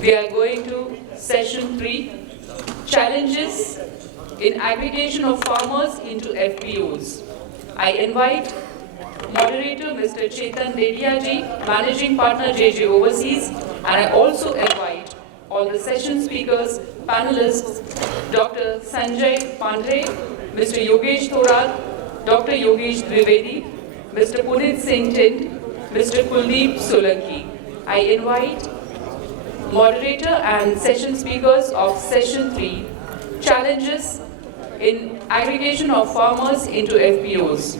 We are going to session 3, challenges in aggregation of farmers into FPOs. I invite moderator Mr. Chetan Dedia ji, managing partner JJ Overseas, and I also invite all the session speakers, panelists, Dr. Sanjay Pandre, Mr. Yogesh Thorat, Dr. Yogesh Dwivedi, Mr. Punit Singh Tind, Mr. Kuldeep Solanki. I invite moderator and session speakers of session 3, challenges in aggregation of farmers into FPOs.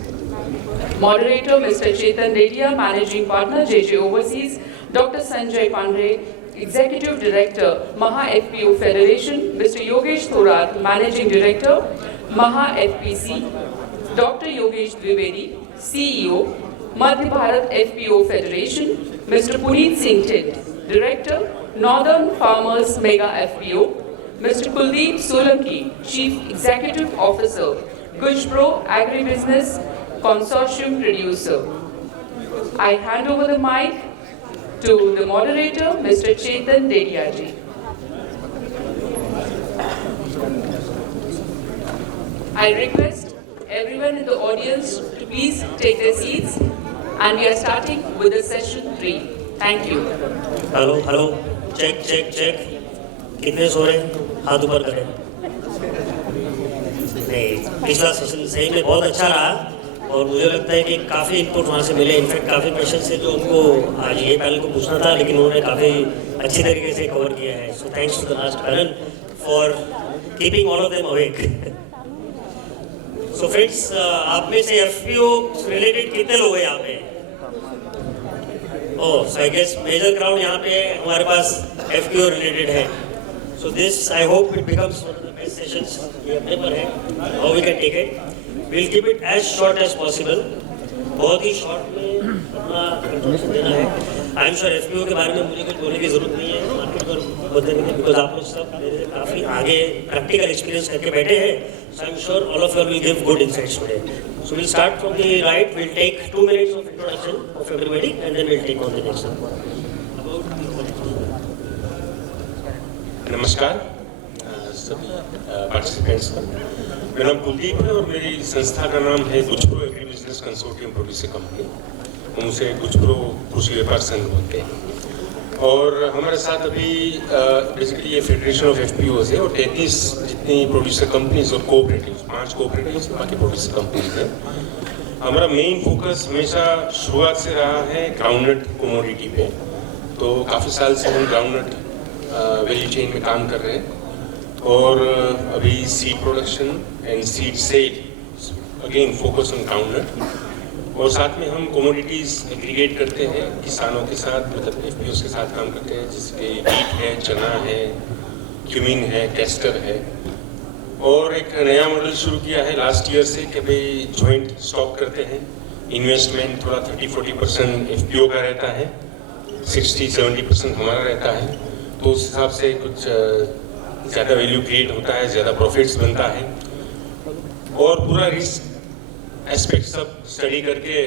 Moderator Mr. Chetan Dedia, managing partner JJ Overseas, Dr. Sanjay Pandre, Executive Director, Maha FPO Federation, Mr. Yogesh Thorat, Managing Director, Maha FPC, Dr. Yogesh Dwivedi, CEO, Madhya Bharat FPO Federation, Mr. Punit Singh Tind, Director, Northern Farmers Mega FPO, Mr. Kuldeep Solanki, Chief Executive Officer, Gujpro Agribusiness Consortium Producer. I hand over the mic to the moderator, Mr. Chetan Dedia ji. I request everyone in the audience to please take their seats, and we are starting with the session 3. Thank you. Hello. Check. कितने सो रहे हैं? हाथ ऊपर करें. नहीं, पिछला session सही में बहुत अच्छा रहा और मुझे लगता है कि काफ़ी इनपुट वहाँ से मिले. इनफैक्ट काफ़ी क्वेश्चन है जो उनको आज ये पैनल को पूछना था, लेकिन उन्होंने काफ़ी अच्छी तरीके से कवर किया है. So thanks to the last panel for keeping all of them awake. So friends, आप में से एफपीओ रिलेटेड कितने लोग हैं यहाँ पे? ओह, सो आई गेस मेजर क्राउड यहाँ पे हमारे पास एफपीओ रिलेटेड है. So this, I hope it becomes one of the best sessions we have ever had. How we can take it? We'll keep it as short as possible. बहुत ही short में अपना introduction देना है. आई am sure FPO के बारे में मुझे कुछ बोलने की जरूरत नहीं है मार्केट पर बदलने की, बिकॉज आप लोग सब मेरे से काफ़ी आगे प्रैक्टिकल एक्सपीरियंस करके बैठे हैं. So I am sure all of you will give good insights today. So will start from the right. Will take 2 minutes of introduction of everybody and then we'll take on the next one. नमस्कार सभी participants का. मेरा नाम कुलदीप है और मेरी संस्था का नाम है Gujpro agri business consortium producer company. हम उसे गुजप्रो कृषि व्यापार संघ बोलते हैं. और हमारे साथ अभी बेसिकली ये फेडरेशन ऑफ एफपीओज है और 33 जितनी प्रोड्यूसर कंपनीज और कोऑपरेटिव्स, 5 कोऑपरेटिव्स बाकी प्रोड्यूसर कंपनीज हैं. हमारा मेन फोकस हमेशा शुरुआत से रहा है ग्राउंडनट कमोडिटी पे. तो काफ़ी साल से हम ग्राउंडनट वैल्यू चेन में काम कर रहे हैं और अभी seed production and seed sale again focus on groundnut. और साथ में हम कमोडिटीज़ एग्रीगेट करते हैं किसानों के साथ, मतलब एफपीओस के साथ काम करते हैं, जिसके वीट है, चना है, क्यूमिन है, कैस्टर है. और एक नया मॉडल शुरू किया है लास्ट ईयर से कि भाई जॉइंट स्टॉक करते हैं. इन्वेस्टमेंट थोड़ा 30-40% एफपीओ का रहता है, 60-70% हमारा रहता है. तो उस हिसाब से कुछ ज़्यादा वैल्यू क्रिएट होता है, ज़्यादा प्रॉफिट्स बनता है. और पूरा रिस्क एस्पेक्ट सब स्टडी करके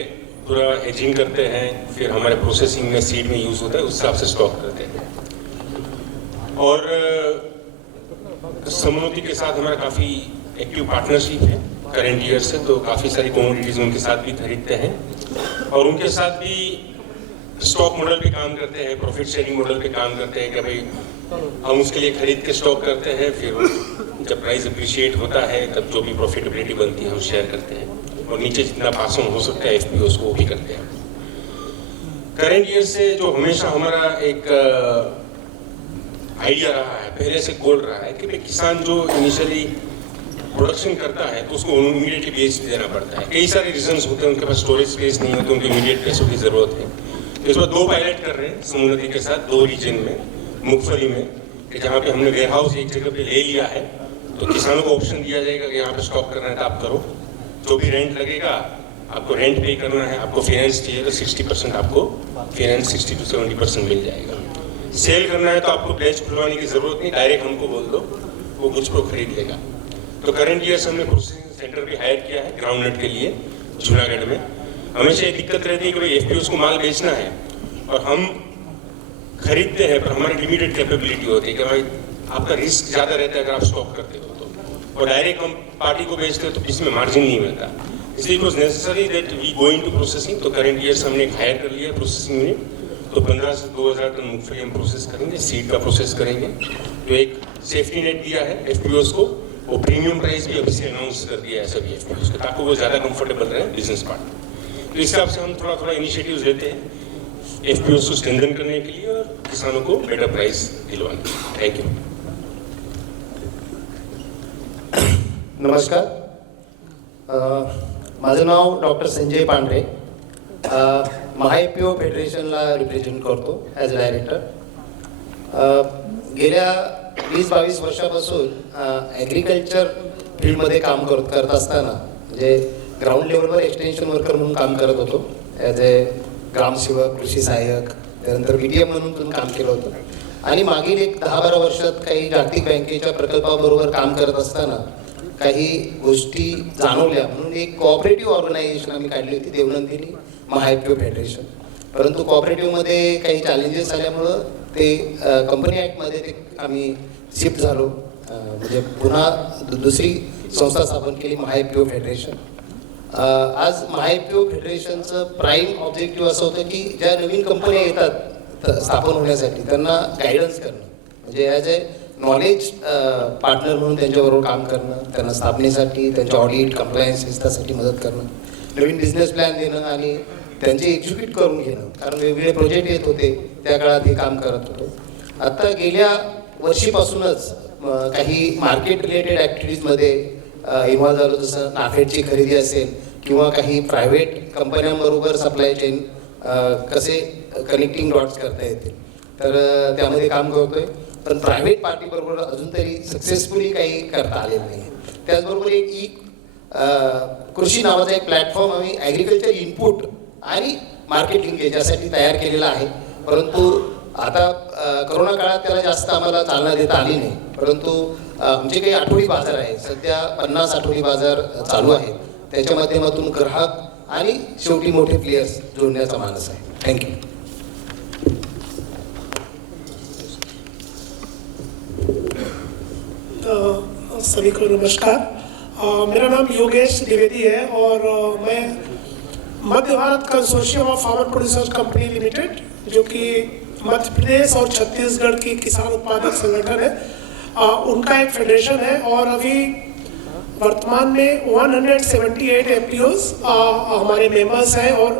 पूरा हेजिंग करते हैं. फिर हमारे प्रोसेसिंग में सीड में यूज़ होता है, उस हिसाब से स्टॉक करते हैं. और समोती के साथ हमारा काफ़ी एक्टिव पार्टनरशिप है करेंट ईयर से. तो काफ़ी सारी कमोडिटीज़ उनके साथ भी खरीदते हैं और उनके साथ भी स्टॉक मॉडल पे काम करते हैं, प्रॉफिट शेयरिंग मॉडल पे काम करते हैं कि भाई हम उसके लिए खरीद के स्टॉक करते हैं, फिर जब प्राइस अप्रिशिएट होता है तब जो भी प्रॉफिटेबिलिटी बनती है हम शेयर करते हैं और नीचे जितना पास ऑन हो सकता है एफपीओस को वो भी करते हैं. करेंट ईयर से जो हमेशा हमारा एक आइडिया रहा है, पहले से गोल रहा है कि भाई किसान जो इनिशियली प्रोडक्शन करता है तो उसको इमीडिएटली बेच देना पड़ता है. कई सारे रीजंस होते हैं, उनके पास स्टोरेज स्पेस नहीं होती, उनको इमीडिएट पैसों की ज़रूरत है. इस बार 2 पायलट कर रहे हैं समूह नदी के साथ 2 रीजन में, मुगफली में, कि जहाँ पे हमने वेयर हाउस एक जगह पे ले लिया है. तो किसानों को ऑप्शन दिया जाएगा कि यहाँ पे स्टॉक करना है तो आप करो, जो भी रेंट लगेगा आपको रेंट पे करना है. आपको फाइनेंस चाहिए तो 60% आपको फाइनेंस 60 to 70% मिल जाएगा. सेल करना है तो आपको बैच खुलवाने की ज़रूरत नहीं, डायरेक्ट हमको बोल दो, वो गुजप्रो खरीद लेगा. तो करेंट ईयर से हमने प्रोसेसिंग सेंटर भी हायर किया है ग्राउंडनट के लिए जूनागढ़ में. हमेशा ये दिक्कत रहती है कि भाई एफपीओस को माल बेचना है और हम खरीदते हैं, पर हमारी लिमिटेड कैपेबिलिटी होती है कि भाई आपका रिस्क ज़्यादा रहता है अगर आप स्टॉक करते हो तो, और डायरेक्ट हम पार्टी को बेचते हो तो इसमें मार्जिन नहीं मिलता। इसलिए it was necessary that we go into processing. तो करंट ईयर हमने एक हायर कर लिया प्रोसेसिंग यूनिट, तो 15 से 2000 टन मूंगफली हम प्रोसेस करेंगे, सीड का प्रोसेस करेंगे। तो एक सेफ्टी नेट दिया है एफपीओस को, वो प्रीमियम प्राइस भी अभी से अनाउंस कर दिया है सभी एफपीओस को, ताकि वो ज़्यादा कंफर्टेबल रहे बिजनेस पार्टनर। तो इस हिसाब से हम थोड़ा थोड़ा इनिशिएटिव्स लेते हैं एफपीओस को स्ट्रेंथन करने के लिए और किसानों को बेटर प्राइस दिलवाने। Thank you. नमस्कार, माझं नाव डॉक्टर संजय पांढरे, महाएफपीओ फेडरेशनला रिप्रेझेंट करतो ॲज अ डायरेक्टर। गेल्या 20-22 वर्षापासून ॲग्रिकल्चर फील्डमध्ये काम करत असताना म्हणजे ग्राउंड लेवलवर एक्सटेन्शन वर्कर म्हणून काम करत होतो, ॲज ए ग्रामसेवक, कृषी सहाय्यक, त्यानंतर BDM म्हणून पण काम केलं होतं। आणि मागील एक 10-12 वर्षात काही जागतिक बँकेच्या प्रकल्पाबरोबर काम करत असताना काही गोष्टी जाणवल्या, म्हणून एक कोऑपरेटिव्ह ऑर्गनायझेशन आम्ही काढली होती, देवनंदिनी महाएफपीओ फेडरेशन। परंतु कोऑपरेटिव्हमध्ये काही चॅलेंजेस आल्यामुळं ते कंपनी ॲक्टमध्ये ते आम्ही शिफ्ट झालो, म्हणजे पुन्हा दुसरी संस्था स्थापन केली महाएफपीओ फेडरेशन। आज महाएफपीओ फेडरेशनचं प्राईम ऑब्जेक्टिव्ह असं होतं की ज्या नवीन कंपन्या येतात स्थापन होण्यासाठी त्यांना गायडन्स करणं, म्हणजे ॲज ए नॉलेज पार्टनर म्हणून त्यांच्याबरोबर काम करणं, त्यांना स्थापनेसाठी त्यांच्या ऑडिट कंप्लायन्स त्यासाठी मदत करणं, नवीन बिझनेस प्लॅन देणं आणि त्यांचे एक्झिक्यूट करून घेणं, कारण वेगवेगळे प्रोजेक्ट येत होते त्या काळात हे काम करत होतो। आता गेल्या वर्षीपासूनच काही मार्केट रिलेटेड ॲक्टिव्हिटीजमध्ये इन्व्हॉल्व झालो, जसं नाफेडची खरेदी असेल किंवा काही प्रायव्हेट कंपन्यांबरोबर सप्लाय चेन कसे कनेक्टिंग डॉट्स करता येतील, तर त्यामध्ये काम करतोय। पण प्रायव्हेट पार्टीबरोबर अजून तरी सक्सेसफुली काही करता आलेलं नाही। त्याचबरोबर एक कृषी नावाचा एक प्लॅटफॉर्म आम्ही ॲग्रिकल्चर इनपुट आणि मार्केट लिंकेज यासाठी तयार केलेला आहे, परंतु आता करोना काळात त्याला जास्त आम्हाला चालना देता आली नाही। परंतु आमचे काही आठवडी बाजार आहे, सध्या 50 आठवडी बाजार चालू आहेत, त्याच्या माध्यमातून ग्राहक आणि शेवटी मोठे प्लेयर्स जोडण्याचा मानस आहे। थँक्यू। सभी को नमस्कार। मेरा नाम योगेश द्विवेदी है और मैं Madhya Bharat consortium of farmer producers company limited, जो कि मध्य प्रदेश और छत्तीसगढ़ की किसान उत्पादक संगठन है, उनका एक फेडरेशन है। और अभी वर्तमान में 178 एफपीओज हमारे मेंबर्स हैं और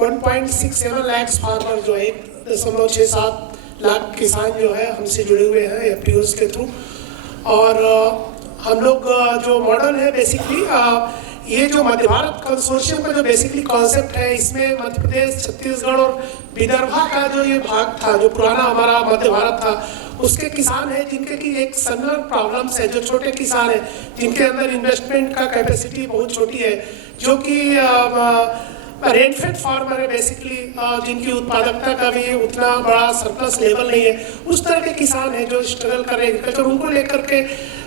1.67 लाख फार्मर जो है 1.67 लाख किसान जो है हमसे जुड़े हुए हैं एफपीओज के थ्रू। और हम लोग जो मॉडल है बेसिकली ये जो मध्य भारत कंसोर्शियम का जो बेसिकली कॉन्सेप्ट है, इसमें मध्य प्रदेश, छत्तीसगढ़ और विदर्भा का जो ये भाग था, जो पुराना हमारा मध्य भारत था, उसके किसान हैं जिनके की एक सनर प्रॉब्लम्स है, जो छोटे किसान हैं जिनके अंदर इन्वेस्टमेंट का कैपेसिटी बहुत छोटी है, जो कि रेनफेड फार्मर है बेसिकली, जिनकी उत्पादकता का भी उतना बड़ा सरप्लस लेवल नहीं है, उस तरह के किसान हैं जो स्ट्रगल कर रहे हैं एग्रीकल्चर। उनको लेकर के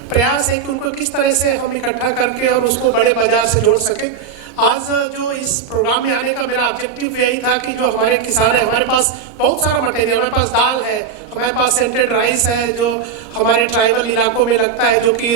प्रयास है कि उनको किस तरह से हम इकट्ठा करके और उसको बड़े बाजार से जोड़ सके। आज जो इस प्रोग्राम में आने का मेरा ऑब्जेक्टिव यही था कि जो हमारे किसान हैं, हमारे पास बहुत सारा मटेरियल, हमारे पास दाल है, हमारे पास सेंटेड राइस है जो हमारे ट्राइबल इलाकों में लगता है, जो कि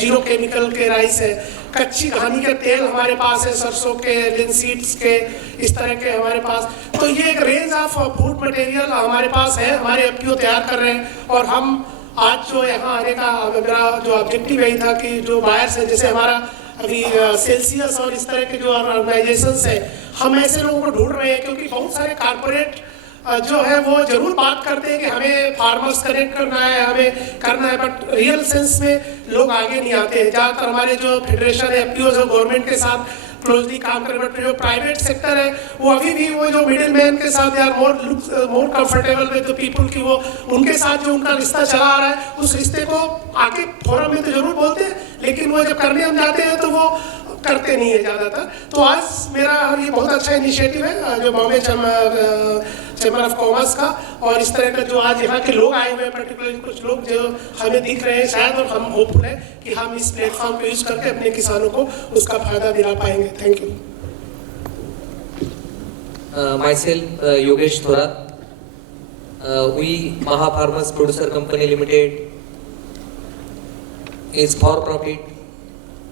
0 केमिकल के राइस है, कच्ची घानी के तेल हमारे पास है, सरसों के, लिनसीड्स के, इस तरह के हमारे पास। तो ये एक रेंज ऑफ फूड मटेरियल हमारे पास है, हमारे एफपीओ तैयार कर रहे हैं। और हम आज जो यहाँ आने का मेरा जो ऑब्जेक्टिव यही था कि जो बायर्स है, जैसे हमारा अभी सेल्सियस और इस तरह के जो ऑर्गेनाइजेशंस है, हम ऐसे लोगों को ढूंढ रहे हैं, क्योंकि बहुत सारे कारपोरेट जो है वो जरूर बात करते हैं कि हमें फार्मर्स कनेक्ट करना है, हमें करना है, बट रियल सेंस में लोग आगे नहीं आते हैं। ज़्यादातर हमारे जो फेडरेशन है, एफपीओ जो गवर्नमेंट के साथ क्लोजली काम कर, बट जो प्राइवेट सेक्टर है वो अभी भी वो जो मिडिल मैन के साथ यार more comfortable with the people की वो उनके साथ जो उनका रिश्ता चला आ रहा है, उस रिश्ते को आके फोरम में तो जरूर बोलते हैं, लेकिन वो जब करने हम जाते हैं तो वो करते नहीं है ज़्यादातर। तो आज मेरा ये बहुत अच्छा इनिशिएटिव है जो बॉम्बे चैम्बर ऑफ कॉमर्स का, और इस तरह का जो आज यहाँ के लोग आए हुए हैं, पर्टिकुलरली कुछ लोग जो हमें दिख रहे हैं शायद, और हम होपफुल है कि हम इस प्लेटफॉर्म को यूज़ करके अपने किसानों को उसका फायदा दिला पाएंगे। Thank you. Myself, Yogesh Thorat. we Maha Farmers Producer Company Limited is for profit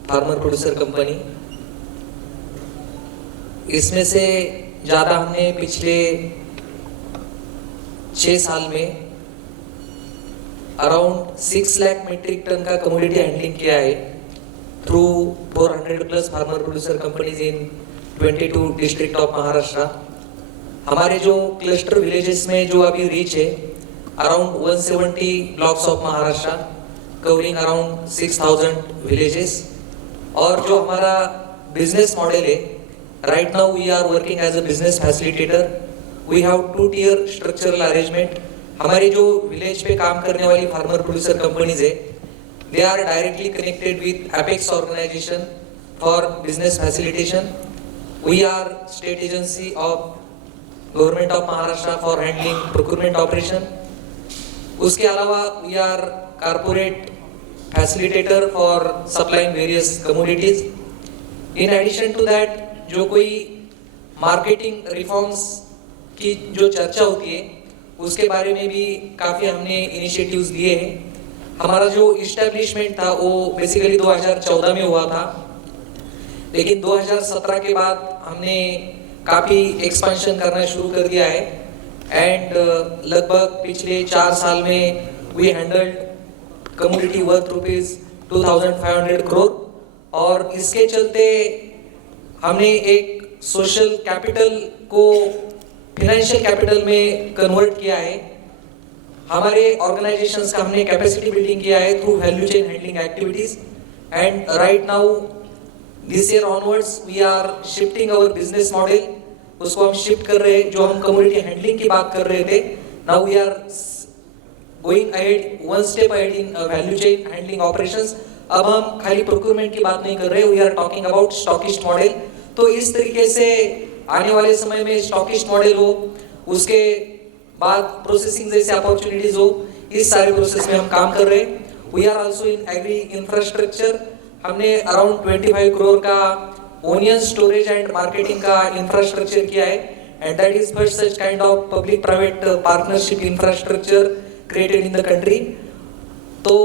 farmer producer company. इसमें से ज़्यादा हमने पिछले 6 साल में अराउंड 6 लाख मीट्रिक टन का कमोडिटी हैंडलिंग किया है through 400 plus farmer producer companies in 22 district of Maharashtra. हमारे जो क्लस्टर विलेजेस में जो अभी रीच है around 170 blocks of Maharashtra covering around 6000 villages. और जो हमारा बिजनेस मॉडल है right now we are working as a business facilitator. We have 2 tier structural arrangement. हमारे जो विलेज पे काम करने वाली फार्मर प्रोड्यूसर कंपनीज है they are directly connected with apex organization for business facilitation. We are state agency of government of Maharashtra for handling procurement operation. उसके अलावा we are corporate facilitator for supplying various commodities. In addition to that जो कोई marketing reforms की जो चर्चा होती है उसके बारे में भी काफ़ी हमने इनिशिएटिव्स लिए हैं. हमारा जो इस्टेब्लिशमेंट था वो बेसिकली 2014 में हुआ था, लेकिन 2017 के बाद हमने काफ़ी एक्सपेंशन करना शुरू कर दिया है. एंड लगभग पिछले 4 साल में we handled commodity worth ₹2500 crore. और इसके चलते हमने एक सोशल कैपिटल को फिनेंशियल कैपिटल में कन्वर्ट किया है. हमारे ऑर्गेनाइजेशंस का हमने कैपेसिटी बिल्डिंग किया है through value chain handling activities. And right now this year onwards we are shifting our business model. उसको हम शिफ्ट कर रहे हैं. जो हम कमोडिटी हैंडलिंग की बात कर रहे थे now we are going ahead 1 step ahead in value chain handling operations. अब हम खाली प्रोक्योरमेंट की बात नहीं कर रहे, we are talking about stockist model. तो इस तरीके से आने वाले समय में स्टॉकिस्ट मॉडल हो, उसके बाद प्रोसेसिंग जैसे अपॉर्चुनिटीज हो, इस सारे प्रोसेस में हम काम कर रहे हैं. We are also in agri infrastructure. हमने अराउंड 25 करोड़ का ओनियन स्टोरेज एंड मार्केटिंग का इंफ्रास्ट्रक्चर किया है. And that is first such kind of public private partnership infrastructure created in the country. तो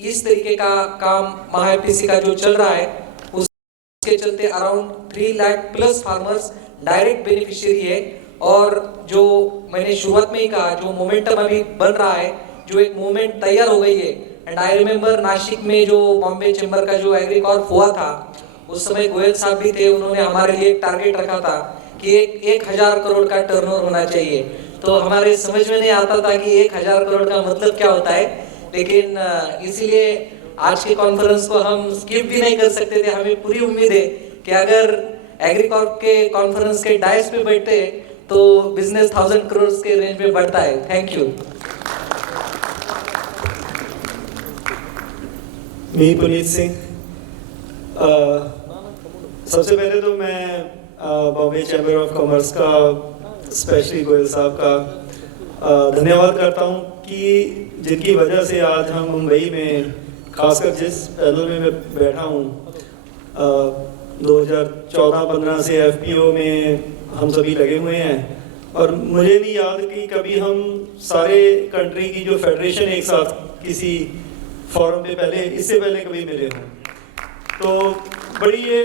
इस तरीके का काम महाएपीसी का जो चल रहा है उसके चलते around 3 lakh plus farmers direct beneficiary है. और जो मैंने शुरुआत में ही कहा जो मोमेंटम अभी बन रहा है, जो एक मूवमेंट तैयार हो गई है. एंड आई रिमेम्बर नासिक में जो बॉम्बे चेंबर का जो एग्रीकॉर्प हुआ था उस समय गोयल साहब भी थे. उन्होंने हमारे लिए एक टारगेट रखा था कि 1000 करोड़ का टर्नओवर होना चाहिए. तो हमारे समझ में नहीं आता था कि 1000 करोड़ का मतलब क्या होता है, लेकिन इसीलिए आज के कॉन्फ्रेंस को हम स्किप भी नहीं कर सकते थे. हमें पूरी उम्मीद है कि अगर एग्रीकॉर्प के कॉन्फ्रेंस के डायस पे बैठते तो बिजनेस 1000 करोड़ के रेंज में बढ़ता है. Thank you. मैं पुनीत सिंह. सबसे पहले तो मैं बॉम्बे चैम्बर ऑफ कॉमर्स का स्पेशली गोयल साहब का धन्यवाद करता हूं कि जिनकी वजह से आज हम मुंबई में खासकर जिस पैनल में मैं बैठा हूं 2014-15 से एफपीओ में हम सभी लगे हुए हैं. और मुझे नहीं याद कि कभी हम सारे कंट्री की जो फेडरेशन एक साथ किसी फोरम पे पहले इससे पहले कभी मिले हों. तो बड़ी ये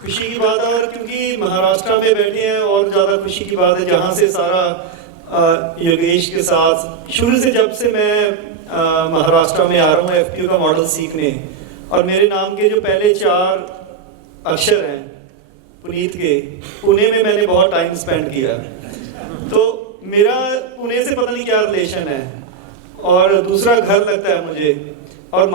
खुशी की बात है. और क्योंकि महाराष्ट्र में बैठे हैं और ज़्यादा खुशी की बात है जहाँ से सारा योगेश के साथ शुरू से जब से मैं महाराष्ट्र में आ रहा हूँ एफपीओ का मॉडल सीखने. और मेरे नाम के जो पहले 4 अक्षर हैं पुनीत के, पुणे में मैंने बहुत टाइम स्पेंड किया. तो मेरा पुणे से पता नहीं क्या रिलेशन है और दूसरा घर लगता है मुझे. और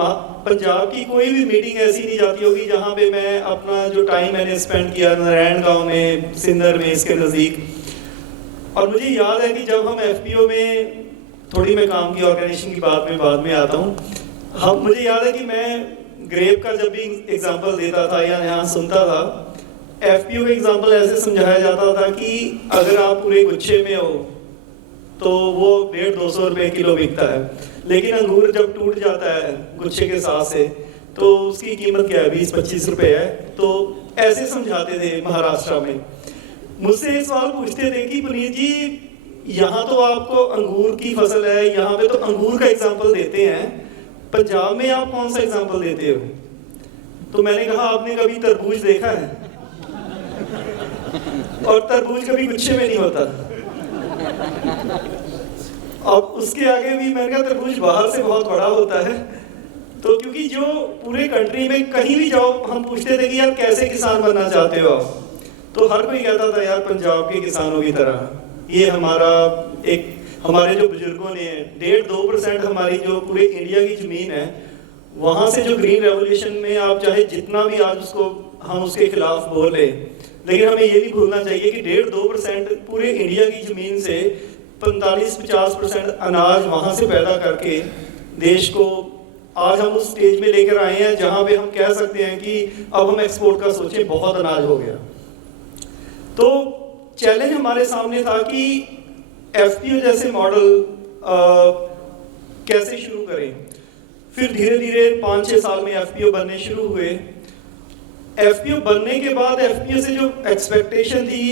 पंजाब की कोई भी मीटिंग ऐसी नहीं जाती होगी जहाँ पे मैं अपना जो टाइम मैंने स्पेंड किया नारायण गांव में, सिंदर में, इसके नज़दीक. और मुझे याद है कि जब हम एफपीओ में थोड़ी मैं काम की ऑर्गेनाइजेशन की बाद में आता हूँ. मुझे याद है कि मैं ग्रेप का जब भी एग्जांपल देता था या यहाँ सुनता था, एफपीओ का एग्जांपल ऐसे समझाया जाता था कि अगर आप पूरे गुच्छे में हो तो वो 150-200 रुपये किलो बिकता है, लेकिन अंगूर जब टूट जाता है गुच्छे के साथ से तो उसकी कीमत क्या है, 20-25 रुपये है. तो ऐसे समझाते थे महाराष्ट्र में. मुझसे एक सवाल पूछते थे कि पुनीत जी यहाँ तो आपको अंगूर की फसल है, यहाँ पे तो अंगूर का एग्जाम्पल देते हैं, पंजाब में आप कौन सा एग्जाम्पल देते हो? तो मैंने कहा आपने कभी तरबूज देखा है? और तरबूज कभी गुच्छे में नहीं होता। अब उसके आगे भी मैंने कहा तरबूज बाहर से बहुत बड़ा होता है। तो क्योंकि जो पूरे कंट्री में कहीं भी जाओ हम पूछते थे कि यार कैसे किसान बनना चाहते हो आप, तो हर कोई कहता था यार पंजाब के किसानों की तरह। ये हमारा एक, हमारे जो बुजुर्गों ने 1.5-2% हमारी जो पूरे इंडिया की ज़मीन है, वहाँ से जो ग्रीन रेवोल्यूशन में आप चाहे जितना भी आज उसको हम उसके खिलाफ बोले, लेकिन हमें ये नहीं भूलना चाहिए कि 1.5-2% पूरे इंडिया की ज़मीन से 45-50% अनाज वहाँ से पैदा करके देश को आज हम उस स्टेज में लेकर आए हैं जहाँ पे हम कह सकते हैं कि अब हम एक्सपोर्ट का सोचें, बहुत अनाज हो गया। तो चैलेंज हमारे सामने था कि एफपीओ जैसे मॉडल कैसे शुरू करें। फिर धीरे धीरे 5-6 साल में एफपीओ बनने शुरू हुए। एफपीओ बनने के बाद एफपीओ से जो एक्सपेक्टेशन थी,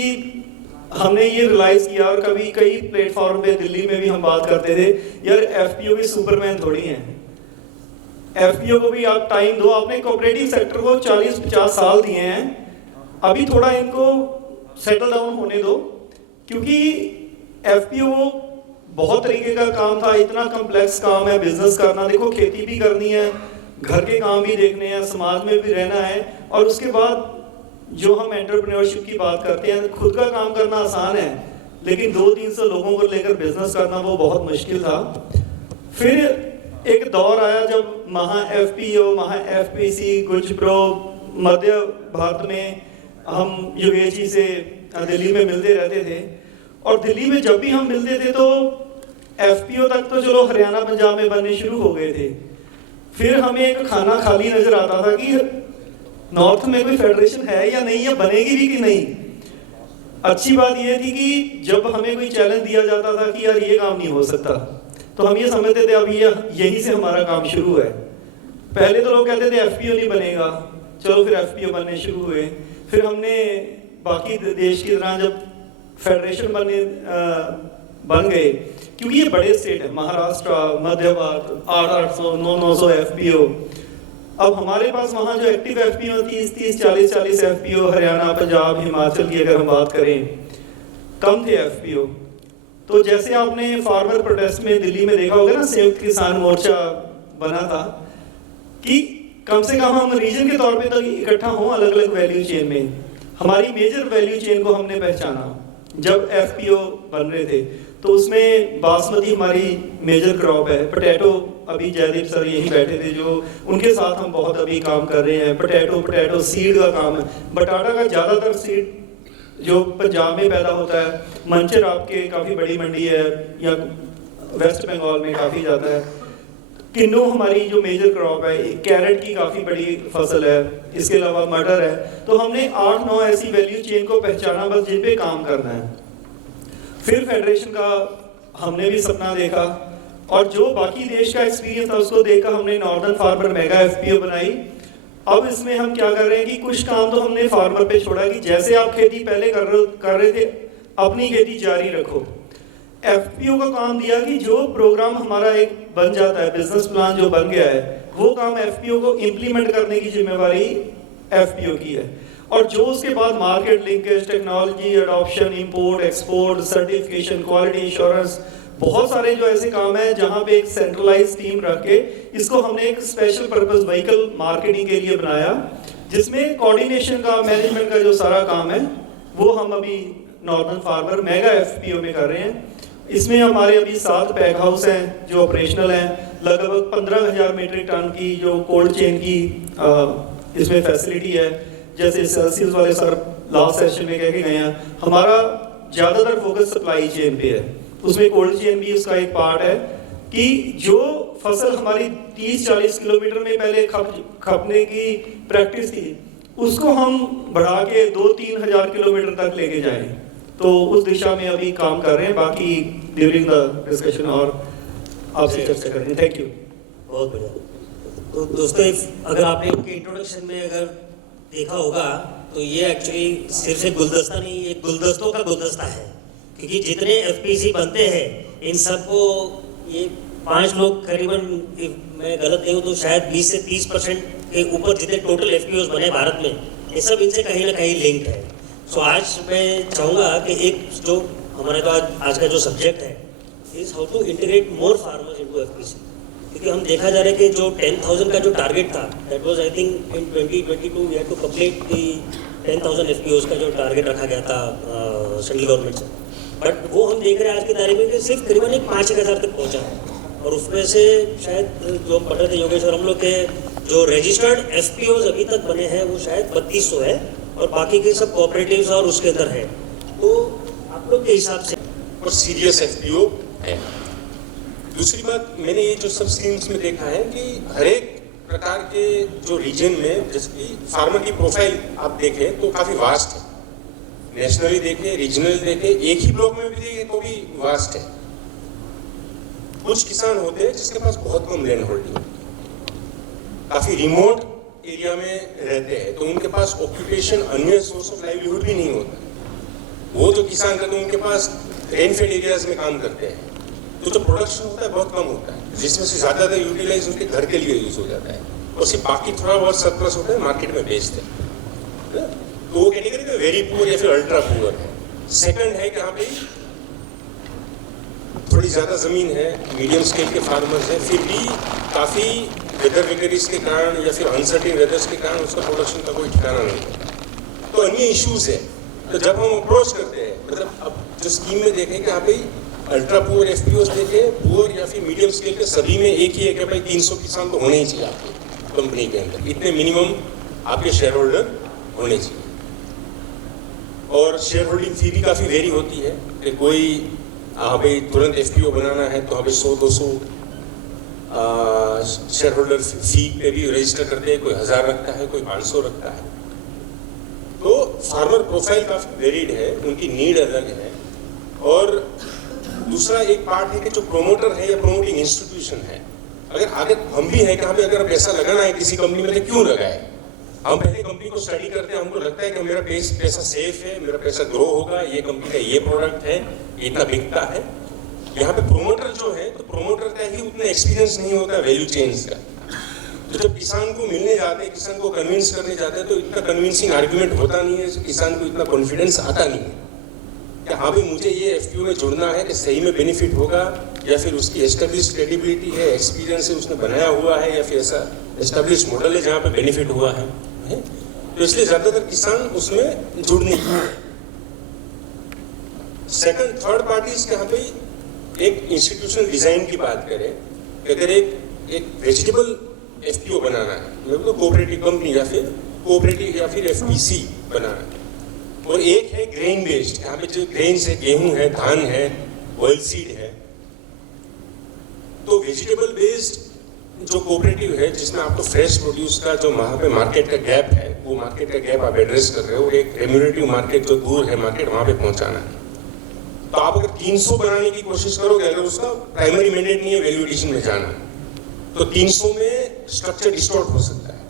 हमने ये रियलाइज किया, और कभी कई प्लेटफॉर्म पे दिल्ली में भी हम बात करते थे, यार एफपीओ भी सुपरमैन थोड़ी हैं। एफपीओ को भी आप टाइम दो, आपने कोऑपरेटिव सेक्टर को 40-50 साल दिए हैं, अभी थोड़ा इनको सेटल डाउन होने दो, क्योंकि एफपीओ बहुत तरीके का काम था, इतना कम्प्लेक्स काम है बिजनेस करना। देखो खेती भी करनी है, घर के काम भी देखने हैं, समाज में भी रहना है, और उसके बाद जो हम एंटरप्रेन्योरशिप की बात करते हैं, खुद का काम करना आसान है, लेकिन 200-300 लोगों को लेकर बिजनेस करना वो बहुत मुश्किल था। फिर एक दौर आया जब महा एफपीओ, महा एफपीसी, गुजप्रो, मध्य भारत में हम यूएजी से दिल्ली में मिलते रहते थे, और दिल्ली में जब भी हम मिलते थे तो एफपीओ तक तो चलो हरियाणा पंजाब में बनने शुरू हो गए थे। फिर हमें एक खाना खाली नजर आता था कि नॉर्थ में कोई फेडरेशन है या नहीं, या बनेगी भी कि नहीं। अच्छी बात यह थी कि जब हमें कोई चैलेंज दिया जाता था कि यार ये काम नहीं हो सकता, तो हम ये समझते थे अब यहीं से हमारा काम शुरू है। पहले तो लोग कहते थे एफपीओ नहीं बनेगा, चलो फिर एफपीओ बनने शुरू हुए। फिर हमने बाकी देश की तरह जब फेडरेशन बन गए, क्योंकि ये बड़े स्टेट है, महाराष्ट्र, मध्य भारत, 800-900 एफपीओ। अब हमारे पास वहाँ जो active FPO 30-40 FPO, Haryana, Punjab, Himachal की अगर हम बात करें, कम थे एफपीओ। तो जैसे आपने फार्मर प्रोटेस्ट में दिल्ली में देखा होगा ना, संयुक्त किसान मोर्चा बना था कि कम से कम हम रीजन के तौर पे तो इकट्ठा हों अलग अलग वैल्यू चेन में। हमारी मेजर वैल्यू चेन को हमने पहचाना जब एफपीओ बन रहे थे। तो उसमें बासमती हमारी मेजर क्रॉप है, पोटैटो, अभी जयदीप सर यही बैठे थे जो उनके साथ हम बहुत अभी काम कर रहे हैं। पोटैटो सीड का काम है, बटाटा का ज़्यादातर सीड जो पंजाब में पैदा होता है, मंचर आपके काफ़ी बड़ी मंडी है, या वेस्ट बंगाल में काफ़ी ज़्यादा है। किन्नू हमारी जो मेजर क्रॉप है, कैरेट की काफ़ी बड़ी फसल है, इसके अलावा मटर है। तो हमने 8-9 ऐसी वैल्यू चेन को पहचाना बस जिन पे काम करना है। फिर फेडरेशन का हमने भी सपना देखा, और जो बाकी देश का एक्सपीरियंस था उसको देखकर हमने नॉर्दर्न फार्मर मेगा एफपीओ बनाई। अब इसमें हम क्या कर रहे हैं कि कुछ काम तो हमने फार्मर पे छोड़ा कि जैसे आप खेती पहले कर रहे थे, अपनी खेती जारी रखो। एफपीओ का काम दिया कि जो प्रोग्राम हमारा एक बन जाता है, बिजनेस प्लान जो बन गया है, वो काम एफपीओ को इम्प्लीमेंट करने की जिम्मेवारी एफपीओ की है। और जो उसके बाद market linkage, technology adoption, import export, certification, quality insurance, बहुत सारे जो ऐसे काम है जहाँ पे एक सेंट्रलाइज टीम रख के इसको हमने एक स्पेशल पर्पस व्हीकल मार्केटिंग के लिए बनाया, जिसमें कोऑर्डिनेशन का, मैनेजमेंट का जो सारा काम है वो हम अभी नॉर्दर्न फार्मर मेगा एफपीओ में कर रहे हैं। इसमें हमारे अभी 7 पैक हाउस हैं जो ऑपरेशनल हैं, लगभग 15,000 मीट्रिक टन की जो कोल्ड चेन की इसमें फैसिलिटी है। जैसे सेल्सियस वाले सर लास्ट सेशन में कह के गए हैं, हमारा ज़्यादातर फोकस सप्लाई चेन पे है, उसमें कोल्ड चेन भी उसका एक पार्ट है कि जो फसल हमारी 30-40 किलोमीटर में पहले खपने की प्रैक्टिस थी, उसको हम बढ़ा के 2-3 हज़ार किलोमीटर तक लेके जाएं। तो उस दिशा में अभी काम कर रहे हैं। बाकी ड्यूरिंग द डिस्कशन और आपसे चर्चा करेंगे। Thank you. बहुत बढ़िया। तो दोस्तों, अगर आपने उनके इंट्रोडक्शन में अगर देखा होगा तो ये एक्चुअली सिर्फ एक गुलदस्ता नहीं, एक गुलदस्तों का गुलदस्ता है। क्योंकि जितने एफपीसी बनते हैं इन सबको ये 5 लोग करीबन, मैं गलत नहीं हूँ तो शायद 20 से 30% के ऊपर जितने टोटल एफपीओज बने भारत में, ये सब इनसे कहीं ना कहीं लिंक्ड है। सो आज मैं चाहूँगा कि एक जो हमारे तो आज का जो सब्जेक्ट है is how to integrate more farmers into FPC, क्योंकि हम देखा जा रहा है कि जो 10,000 का जो टारगेट था that was I think in 2022 we had to complete the 10,000 FPOs का जो टारगेट रखा गया था सेंट्रल गवर्नमेंट से, बट वो हम देख रहे हैं आज की तारीख में कि सिर्फ करीबन 5,000 तक पहुंचा है। और उसमें से शायद जो हम पढ़ रहे थे योगेश और हम लोग के जो रजिस्टर्ड एफपीओज अभी तक बने हैं वो शायद 3200 है और बाकी के सब कोऑपरेटिव्स और उसके अंदर है। तो आप लोग के हिसाब से और सीरियस एफपीओ है। दूसरी बात, मैंने ये जो सब स्कीम्स में देखा है कि हर एक प्रकार के जो रीजन में, जैसे कि फार्मर की प्रोफाइल आप देखें तो काफी वास्ट है, नेशनली देखें, रीजनल देखें, एक ही ब्लॉक में भी देखें तो भी वास्ट है। कुछ किसान होते हैं जिसके पास बहुत कम लैंड होल्डिंग, काफी रिमोट एरिया में रहते हैं, तो उनके पास ऑक्यूपेशन, अन्य सोर्स ऑफ लाइवलीहुड भी नहीं होता। वो जो किसान करते हैं उनके पास रेनफेड एरियाज में काम करते हैं, तो जो प्रोडक्शन होता है बहुत कम होता है, जिसमें से ज्यादातर यूटिलाइज उनके घर के लिए यूज हो जाता है और सिर्फ बाकी थोड़ा बहुत सरप्लस होता है मार्केट में बेचते हैं। तो वो कैटेगरी में वेरी पुअर या फिर अल्ट्रा पुअर है। सेकंड है कि यहाँ पे थोड़ी ज्यादा जमीन है, मीडियम स्केल के फार्मर्स हैं, फिर भी काफी वेदर वेगरीज के कारण या फिर अनसर्टेन वेदर्स के कारण उसका प्रोडक्शन का कोई ठिकाना नहीं है। तो अन्य इश्यूज है। तो जब हम अप्रोच करते हैं, मतलब अब जो स्कीम में देखें कि यहाँ पे अल्ट्रा पुअर एफपीओज देखें, पुअर या फिर मीडियम स्केल के, सभी में एक ही है कि भाई 300 किसान तो होने ही चाहिए आपके कंपनी के अंदर, इतने मिनिमम आपके शेयर होल्डर होने चाहिए। और शेयर होल्डिंग फी भी काफी वेरी होती है कि कोई भाई तुरंत एफपीओ बनाना है तो हमें 100-200 शेयर होल्डर फी पे भी रजिस्टर करते हैं, कोई 1000 रखता है, कोई 500 रखता है। तो फार्मर प्रोफाइल काफी वेरिड है, उनकी नीड अलग है। और दूसरा एक पार्ट है कि जो प्रोमोटर है या प्रोमोटिंग इंस्टीट्यूशन है, अगर आगे हम भी है कि हमें अगर पैसा लगाना है किसी कंपनी में तो क्यों लगाए, हम पहले कंपनी को स्टडी करते हैं, हमको लगता है कि मेरा पैसा सेफ है, मेरा पैसा ग्रो होगा, ये कंपनी का ये प्रोडक्ट है, इतना बिकता है। यहाँ पे प्रोमोटर जो है, तो प्रोमोटर का ही उतना एक्सपीरियंस नहीं होता वैल्यू चेन्स का। तो जब किसान को मिलने जाते हैं, किसान को कन्विंस करने जाते हैं, तो इतना कन्विंसिंग आर्ग्यूमेंट होता नहीं है, किसान को इतना कॉन्फिडेंस आता नहीं है कि हाँ भाई मुझे ये एफपीओ में जुड़ना है कि सही में बेनिफिट होगा, या फिर उसकी एस्टेब्लिश क्रेडिबिलिटी है, एक्सपीरियंस है, उसने बनाया हुआ है, या फिर ऐसा एस्टेब्लिश मॉडल है जहाँ पे बेनिफिट हुआ है। तो इसलिए ज्यादातर किसान उसमें जुड़ नहीं पाते। सेकंड थर्ड पार्टीज के यहाँ पे एक इंस्टीट्यूशनल डिजाइन की बात करें, अगर एक वेजिटेबल एफपीओ बनाना है, मतलब तो कोऑपरेटिव कंपनी या फिर कोऑपरेटिव या फिर एफपीसी बनाना है, और एक है ग्रेन बेस्ड, यहाँ पे जो ग्रेन्स है, गेहूं है, धान है, ऑयल सीड है। तो वेजिटेबल बेस्ड जो कोऑपरेटिव है, जिसमें आपको फ्रेश प्रोड्यूस का जो वहाँ पे मार्केट का गैप है, वो मार्केट का गैप आप एड्रेस कर रहे हो, एक रेम्यूनेटिव मार्केट जो दूर है मार्केट, वहाँ पे पहुँचाना है। तो आप अगर 300 बनाने की कोशिश करोगे, अगर उसका प्राइमरी मैंडेट नहीं है वैल्यू एडिशन में जाना, तो 300 में स्ट्रक्चर डिस्टॉर्ट हो सकता है।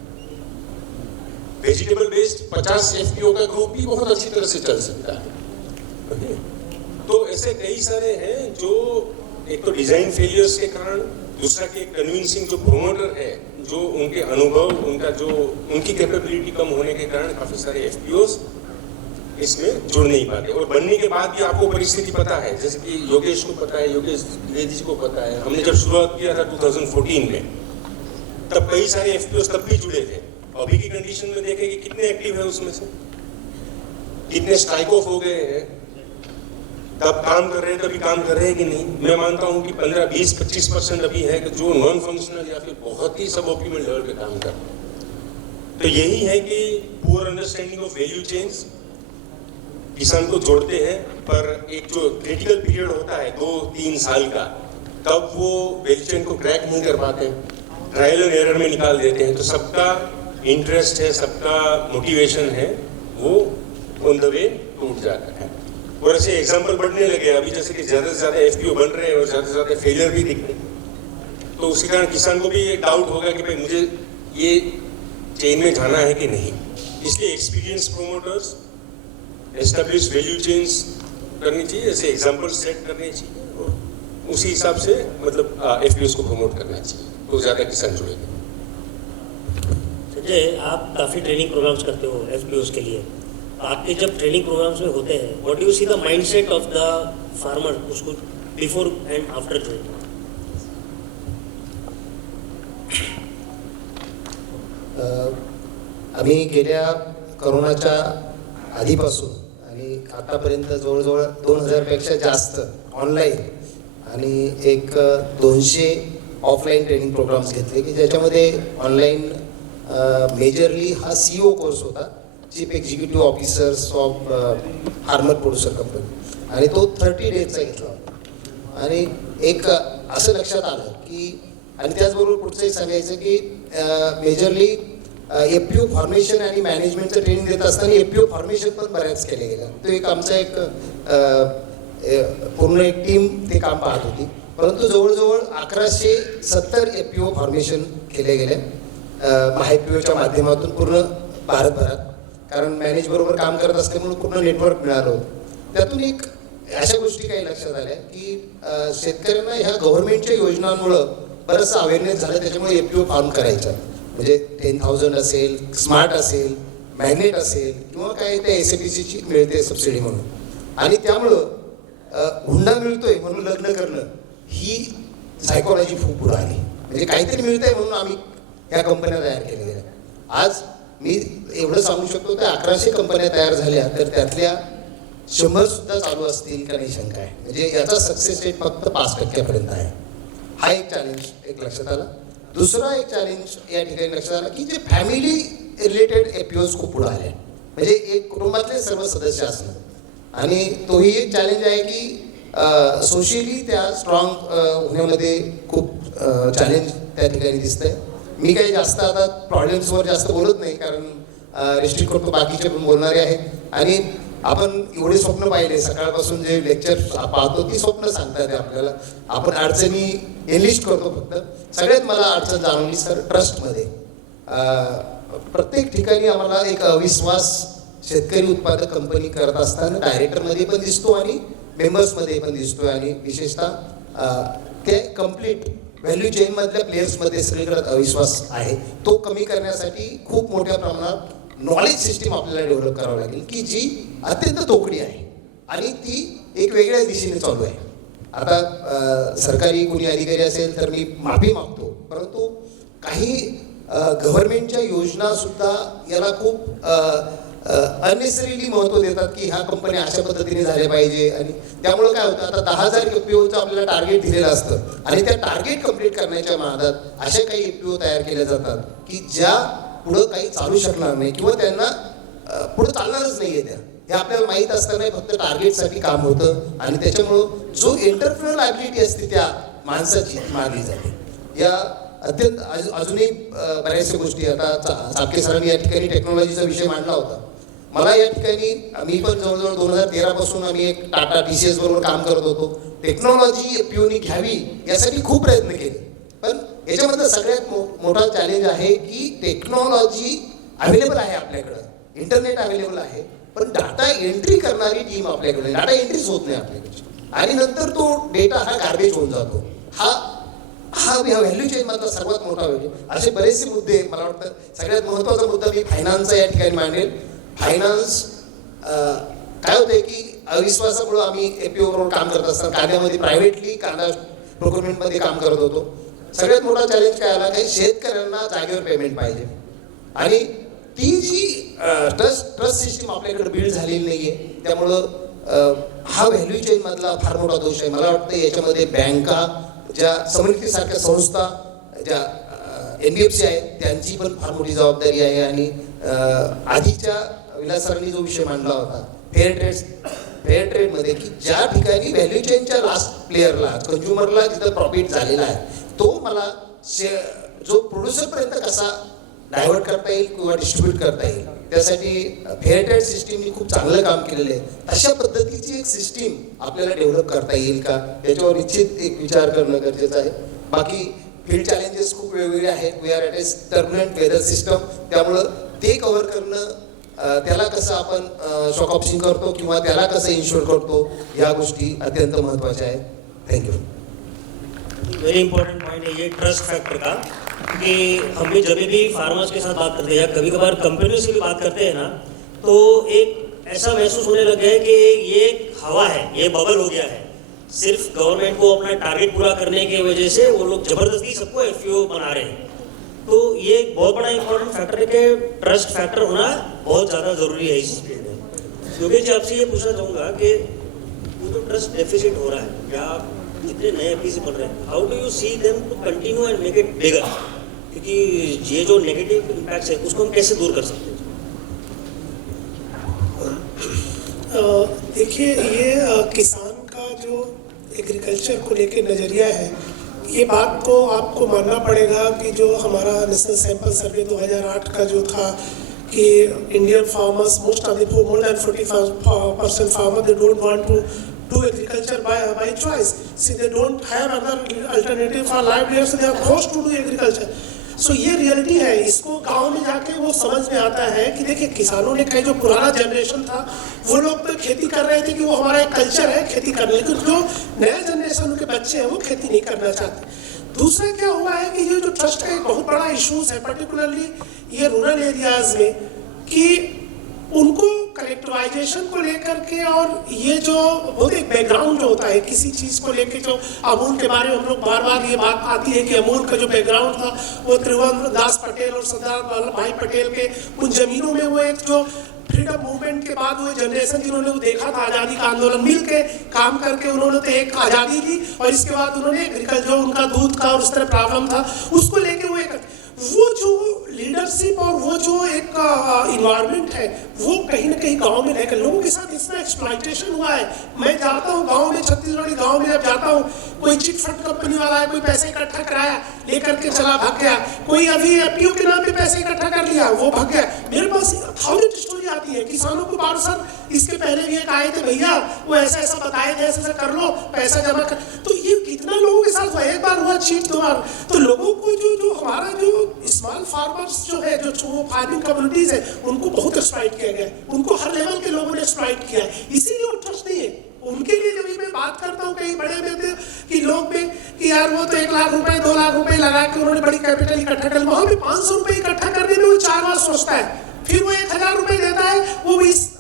वेजिटेबल बेस्ड 50 एफपीओ का ग्रुप भी बहुत अच्छी तरह से चल सकता है। तो ऐसे कई सारे हैं जो एक तो डिजाइन फेलियर्स के कारण, दूसरा कि कन्विंसिंग जो प्रोमोटर है, जो उनके अनुभव, उनका जो उनकी कैपेबिलिटी कम होने के कारण काफी सारे एफपीओज इसमें जुड़ नहीं पाते। और बनने के बाद भी आपको परिस्थिति पता है, जैसे कि योगेश को पता है, योगेश द्विवेदी जी को पता है, हमने जब शुरुआत किया था 2014 में, तब कई सारे एफपीओज तब भी जुड़े थे। अभी की कंडीशन में देखें कि कितने एक्टिव है, उसमें से कितने स्ट्राइक ऑफ हो गए हैं, तब काम कर रहे हैं, तभी काम कर रहे हैं कि नहीं। मैं मानता हूं कि 15, 20, 25% अभी है कि जो नॉन फंक्शनल या फिर बहुत ही सब ऑप्टिमल लेवल पे काम कर रहे हैं। तो यही है कि poor understanding of value chains किसान को जोड़ते हैं, पर एक जो क्रिटिकल पीरियड होता है 2-3 साल का, तब वो वैल्यू चेन को क्रैक नहीं कर पाते, ट्रायल एंड एरर में निकाल देते हैं। तो सबका इंटरेस्ट है, सबका मोटिवेशन है, वो ऑन द वे टूट जाता है। और ऐसे एग्जाम्पल बढ़ने लगे अभी, जैसे कि ज्यादा से ज्यादा एफपीओ बन रहे हैं और ज्यादा से ज्यादा फेलियर भी दिख रहे हैं। तो उसी कारण किसान को भी एक डाउट होगा कि भाई मुझे ये चेन में जाना है कि नहीं। इसलिए experience promoters, establish value chains करनी चाहिए, ऐसे एग्जाम्पल सेट करने चाहिए और उसी हिसाब से मतलब FPOs को प्रमोट करना चाहिए, तो ज़्यादा किसान जुड़ेंगे। संजय, आप काफ़ी ट्रेनिंग प्रोग्राम्स करते हो FPOs के लिए। आपके जब ट्रेनिंग प्रोग्राम्स में होते हैं, what do you see the mindset of the farmer उसको बिफोर एंड आफ्टर ट्रेनिंग? आम्ही गेल्या करोनाच्या आधीपासून आणि आतापर्यंत जवळजवळ 2000पेक्षा जास्त ऑनलाईन आणि एक 200 ऑफलाईन ट्रेनिंग प्रोग्राम्स घेतले की ज्याच्यामध्ये ऑनलाईन मेजरली हा CEO कोर्स होता, chief executive officers of farmer producer company, आणि तो 30 डेजचा घेतला होता. आणि एक असं लक्षात आलं की, आणि त्याचबरोबर पुढचं एक सांगायचं की मेजरली FPO फॉर्मेशन आणि मॅनेजमेंटचं ट्रेनिंग देत असताना FPO फॉर्मेशन पण बऱ्याच केले गेलं. तो एक आमचा एक पूर्ण एक टीम ते काम पाहत होती. परंतु जवळजवळ 1170 FPO फॉर्मेशन केले गेले MyFPOच्या माध्यमातून पूर्ण भारतभरात, कारण मॅनेज बरोबर काम करत असल्यामुळे पूर्ण नेटवर्क मिळालं होतं. त्यातून एक अशा गोष्टी काही लक्षात आल्या की शेतकऱ्यांना ह्या गव्हर्नमेंटच्या योजनांमुळं बरंचसं अवेअरनेस झालं, त्याच्यामुळे FPO फॉर्म करायचं, म्हणजे 10,000 असेल, स्मार्ट असेल, मॅग्नेट असेल किंवा काय ते SAPCची मिळते सबसिडी म्हणून, आणि त्यामुळं हुंडा मिळतोय म्हणून लग्न करणं ही सायकोलॉजी खूप पुढे आली. म्हणजे काहीतरी मिळतंय म्हणून आम्ही ह्या कंपन्या तयार केल्या गेल्या. आज मी एवढं सांगू शकतो की 1100 कंपन्या तयार झाल्या, तर त्यातल्या 100 सुद्धा चालू असतील का नाही शंका आहे. म्हणजे याचा सक्सेस रेट फक्त 5% आहे. हा एक चॅलेंज एक लक्षात आला. दुसरा एक चॅलेंज या ठिकाणी लक्षात आला की जे फॅमिली रिलेटेड FPOs खूप पुढे आले, म्हणजे एक कुटुंबातले सर्व सदस्य असणं, आणि तोही एक चॅलेंज आहे की सोशली त्या स्ट्रॉंग होण्यामध्ये खूप चॅलेंज त्या ठिकाणी दिसतंय. मी काही जास्त आता प्रॉब्लेम्सवर जास्त बोलत नाही, कारण रिस्ट्रिक्ट करतो, बाकीचे पण बोलणारे आहेत. आणि आपण एवढे स्वप्न पाहिले, सकाळपासून जे लेक्चर पाहतो ती स्वप्न सांगतात आपल्याला. आपण अडचणी एनलिस्ट करतो फक्त. सगळ्यात मला अडचण जाणवली सर ट्रस्टमध्ये. प्रत्येक ठिकाणी आम्हाला एक अविश्वास शेतकरी उत्पादक कंपनी करत असताना डायरेक्टरमध्ये पण दिसतो आणि मेंबर्समध्ये पण दिसतो, आणि विशेषतः ते कम्प्लीट व्हॅल्यू चेनमधल्या प्लेयर्समध्ये सगळीकडे अविश्वास आहे. तो कमी करण्यासाठी खूप मोठ्या प्रमाणात नॉलेज सिस्टीम आपल्याला डेव्हलप करावं लागेल की जी अत्यंत तोकडी आहे आणि ती एक वेगळ्या दिशेने चालू आहे. आता सरकारी कोणी अधिकारी असेल तर मी माफी मागतो, परंतु काही गव्हर्नमेंटच्या योजना सुद्धा याला खूप अननेसरीली महत्त्व देतात की ह्या कंपन्या अशा पद्धतीने झाल्या पाहिजे, आणि त्यामुळं काय होतं, आता 10,000 FPOचं आपल्याला टार्गेट दिलेलं असतं आणि त्या टार्गेट कंप्लीट करण्याच्या मार्गात अशा काही FPO तयार केल्या जातात की ज्या पुढं काही चालू शकणार नाही किंवा त्यांना पुढं चालणारच नाही आहे. हे आपल्याला माहीत असताना फक्त टार्गेटसाठी काम होतं, आणि त्याच्यामुळं जो एंटरप्रेन्युअर ॲबिलिटी असते त्या माणसाची मागली जाते. या अत्यंत अजूनही बऱ्याचशा गोष्टी, आता चापके सरांनी या ठिकाणी टेक्नॉलॉजीचा विषय मांडला होता. मला या ठिकाणी मी पण जवळजवळ 2013 पासून आम्ही एक टाटा TCS बरोबर काम करत होतो. टेक्नॉलॉजी FPOनी घ्यावी यासाठी खूप प्रयत्न केले, पण याच्यामध्ये सगळ्यात मोठा चॅलेंज आहे की टेक्नॉलॉजी अवेलेबल आहे आपल्याकडं, इंटरनेट अवेलेबल आहे, पण डाटा एंट्री करणारी टीम आपल्याकडे, डाटा एंट्रीच होत नाही आपल्याकडे, आणि नंतर तो डेटा हा गार्बेज होऊन जातो. हा व्हॅल्यू चेनमधला सर्वात मोठा व्हॅल्यू. असे बरेचसे मुद्दे, मला वाटतं सगळ्यात महत्त्वाचा मुद्दा मी फायनान्सचा या ठिकाणी मांडेल. फायनान्स काय होतंय की अविश्वासामुळे आम्ही FPO बरोबर काम करत असताना कांद्यामध्ये प्रायव्हेटली कांदा प्रोक्युरमेंटमध्ये काम करत होतो. सगळ्यात मोठा चॅलेंज काय आला, काही शेतकऱ्यांना जागेवर पेमेंट पाहिजे, आणि ती जी ट्रस्ट सिस्टीम आपल्याकडे बिल्ड झालेली नाही आहे. त्यामुळं हा व्हॅल्यू चेनमधला फार मोठा दोष आहे. मला वाटतं याच्यामध्ये बँका, ज्या समितीसारख्या संस्था, ज्या NBFC आहेत, त्यांची पण फार मोठी जबाबदारी आहे. आणि आधीच्या विलास सरांनी जो विषय मांडला होता फेअर ट्रेडमध्ये, की ज्या ठिकाणी व्हॅल्यू चेनच्या लास्ट प्लेअरला, कंझ्युमरला जिथं प्रॉफिट झालेला आहे, तो मला जो प्रोड्युसरपर्यंत कसा डायव्हर्ट करता येईल किंवा डिस्ट्रीब्यूट करता येईल, त्यासाठी फेअर ट्रेड सिस्टीमने खूप चांगलं काम केलेलं आहे. अशा पद्धतीची एक सिस्टीम आपल्याला डेव्हलप करता येईल का, याच्यावर निश्चित एक विचार करणं गरजेचं आहे. बाकी फील्ड चॅलेंजेस खूप वेगवेगळे आहेत. We are at a turbulent weather system, त्यामुळं ते कव्हर करणं त्याला कसं आपण शॉक ऑप्शन करतो किंवा त्याला कसं इन्शुअर करतो, या गोष्टी अत्यंत महत्त्वाच्या आहेत. थँक्यू. वेरी इंपॉर्टेंट पॉइंट है ये ट्रस्ट फैक्टर का, कि हम भी जब भी फार्मर्स के साथ बात करते हैं या कभी कभार कंपनियों से भी बात करते हैं ना, तो एक ऐसा महसूस होने लग गया है कि ये हवा है, ये बबल हो गया है. सिर्फ गवर्नमेंट को अपना टारगेट पूरा करने की वजह से वो लोग जबरदस्ती सबको एफपीओ बना रहे हैं. तो ये एक बहुत बड़ा इंपॉर्टेंट फैक्टर है कि ट्रस्ट फैक्टर होना बहुत ज़्यादा ज़रूरी है इस फील्ड में. योगेश जी, आपसे ये पूछना चाहूँगा कि ये जो ट्रस्ट डेफिसिट हो रहा है, या जितने नए एफपीसी बन रहे हैं, how do you see them to continue and make it bigger? क्योंकि ये जो नेगेटिव इम्पैक्ट है उसको हम कैसे दूर कर सकते हैं? देखिए, ये किसान का जो एग्रीकल्चर को लेके नज़रिया है, ये बात तो आपको मानना पड़ेगा कि जो हमारा नेशनल सैंपल सर्वे 2008 का जो था कि Indian farmers, most of the more than 45% farmer they don't want to do agriculture by choice. See, they don't have other alternative for livelihood, so they are forced to do agriculture. So ये reality है. इसको गांव में जाके वो समझ में आता है कि देखिए, किसानों ने कहीं जो पुराना जनरेशन था वो लोग तो खेती कर रहे थे कि वो हमारा एक कल्चर है खेती करने, लेकिन जो नया जनरेशन उनके बच्चे हैं वो खेती नहीं करना चाहते. दूसरा क्या हुआ है कि ये जो ट्रस्ट का एक बहुत बड़ा इशूज है, पर्टिकुलरली ये रूरल एरियाज में, कि उनको कलेक्टिवाइजेशन को लेकर के, और ये जो बहुत एक बैकग्राउंड जो होता है किसी चीज़ को लेकर, जो अमूल के बारे में हम लोग बार बार ये बात आती है कि अमूल का जो बैकग्राउंड था वो त्रिभुवन दास पटेल और सरदार वल्लभ भाई पटेल के उन जमीनों में, वो एक जो फ्रीडम मूवमेंट के बाद वो जनरेशन जिन्होंने वो देखा था आज़ादी का आंदोलन, मिल के काम करके उन्होंने तो एक आज़ादी दी, और इसके बाद उन्होंने एग्रीकल्चर जो उनका दूध का और उस तरह प्रॉब्लम था उसको लेके वो जो लीडरशिप और वो जो एक इन्वायरमेंट है वो कहीं ना कहीं गांव में रहकर लोगों के साथ इतना एक्सप्लॉइटेशन हुआ है. मैं जाता हूँ गांव में, छत्तीसगढ़ी गांव में जब जाता हूँ, कोई चिटफंड कंपनी वाला है, कोई पैसे इकट्ठा कराया लेकर के चला भाग गया, कोई अभी एफपीओ के नाम पे पैसे इकट्ठा कर लिया वो भाग गया. मेरे पास 1000 स्टोरी आती है. किसानों को बार सर इसके पहले भी एक आए थे, भैया वो ऐसा ऐसा बताए थे, ऐसा कर लो, पैसा जमा कर. तो ये कितना लोगों के साथ हुआ, एक बार हुआ चीट, 2 बार. तो लोगों को जो हमारा जो स्मॉल फार्मर्स जो है, जो फार्मिंग कम्युनिटीज है, उनको बहुत एक्सप्लॉइट किया गया है. उनको हर लेवल के लोगों ने एक्सप्लॉइट किया है. इसीलिए वो ट्रस्ट नहीं है उनके लिए. जब मैं बात करता हूँ कहीं बड़े में कि लोग में कि यार वो तो 1 लाख रुपए 2 लाख रुपए लगा के उन्होंने बड़ी कैपिटल इकट्ठा कर, वहाँ पे 500 रुपए इकट्ठा करने में वो 4 बार सोचता है. फिर वो 1000 रुपए देता है, वो इस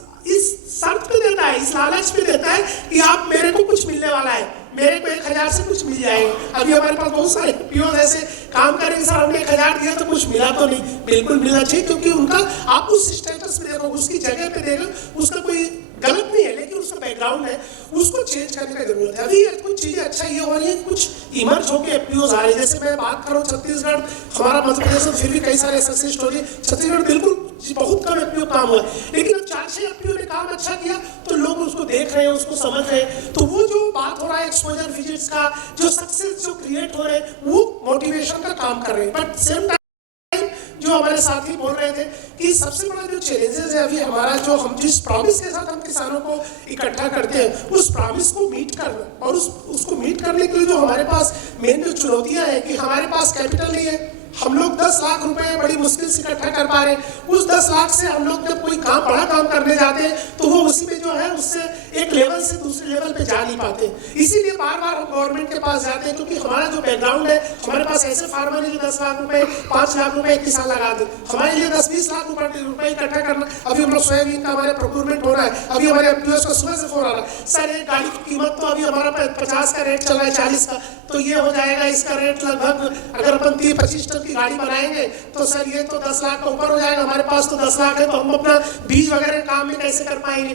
शर्त पे देता है, इस लालच पे देता है कि आप मेरे को कुछ मिलने वाला है, मेरे को 1000 से कुछ मिल जाएगा. अभी हमारे पास बहुत सारे पीओ ऐसे काम करेंगे, सर हमने 1000 दिया तो कुछ मिला तो नहीं. बिल्कुल मिलना चाहिए, क्योंकि उनका आप उस स्टेटस में देखो, उसकी जगह पे देखो, उसका कोई गलत नहीं है, लेकिन उसका बैकग्राउंड है, उसको चेंज करने की जरूरत है. अभी कुछ चीजें अच्छा ये हो रही है, कुछ इमर्ज होकर एफपीओ आ रहे हैं. जैसे मैं बात करूँ छत्तीसगढ़, हमारा मध्य प्रदेश में फिर भी कई सारे सक्सेस स्टोरी. छत्तीसगढ़ बिल्कुल बहुत कम एफपीओ काम हुआ है, लेकिन अब 4-6 एफपीओ ने काम अच्छा किया तो लोग उसको देख रहे हैं, उसको समझ रहे हैं. तो वो जो बात हो रहा है एक्सपोजर विजिट्स का, जो सक्सेस जो क्रिएट हो रहे हैं, वो मोटिवेशन का काम कर रहे हैं. बट सेम टाइम जो हमारे साथी बोल रहे थे कि सबसे बड़ा जो चैलेंजेस है अभी हमारा, जो हम जिस प्रॉमिस के साथ हम किसानों को इकट्ठा करते हैं, उस प्रॉमिस को मीट करना, और उसको मीट करने के लिए जो हमारे पास मेन जो चुनौतियां हैं कि हमारे पास कैपिटल नहीं है. हम लोग 10 लाख रुपए बड़ी मुश्किल से इकट्ठा कर पा रहे हैं. उस 10 लाख से हम लोग जब कोई काम बड़ा काम करने जाते हैं तो वो उसी में जो है उससे एक लेवल से दूसरे लेवल पे जा नहीं पाते. इसीलिए बार बार हम गवर्नमेंट के पास जाते हैं, क्योंकि हमारा जो बैकग्राउंड है, हमारे पास ऐसे फार्मर है जो 10 लाख रुपए 5 लाख रुपए एक किसान लगा दे. हमारे लिए 10-20 लाख रुपए इकट्ठा करना. अभी हम लोग सोयाबीन का हमारे प्रोक्योरमेंट हो रहा है. अभी हमारे एफपीओ का सुबह से फोन आ रहा है, सर एक गाड़ी की कीमत तो अभी हमारा 50 का रेट चल रहा है, 40 का, तो ये हो जाएगा इसका रेट लगभग, अगर अपन 30-25 टन की गाड़ी बनाएंगे तो सर ये तो 10 लाख का ऊपर हो जाएगा. हमारे पास तो 10 लाख है, तो हम अपना बीज वगैरह काम में कैसे कर पाएंगे.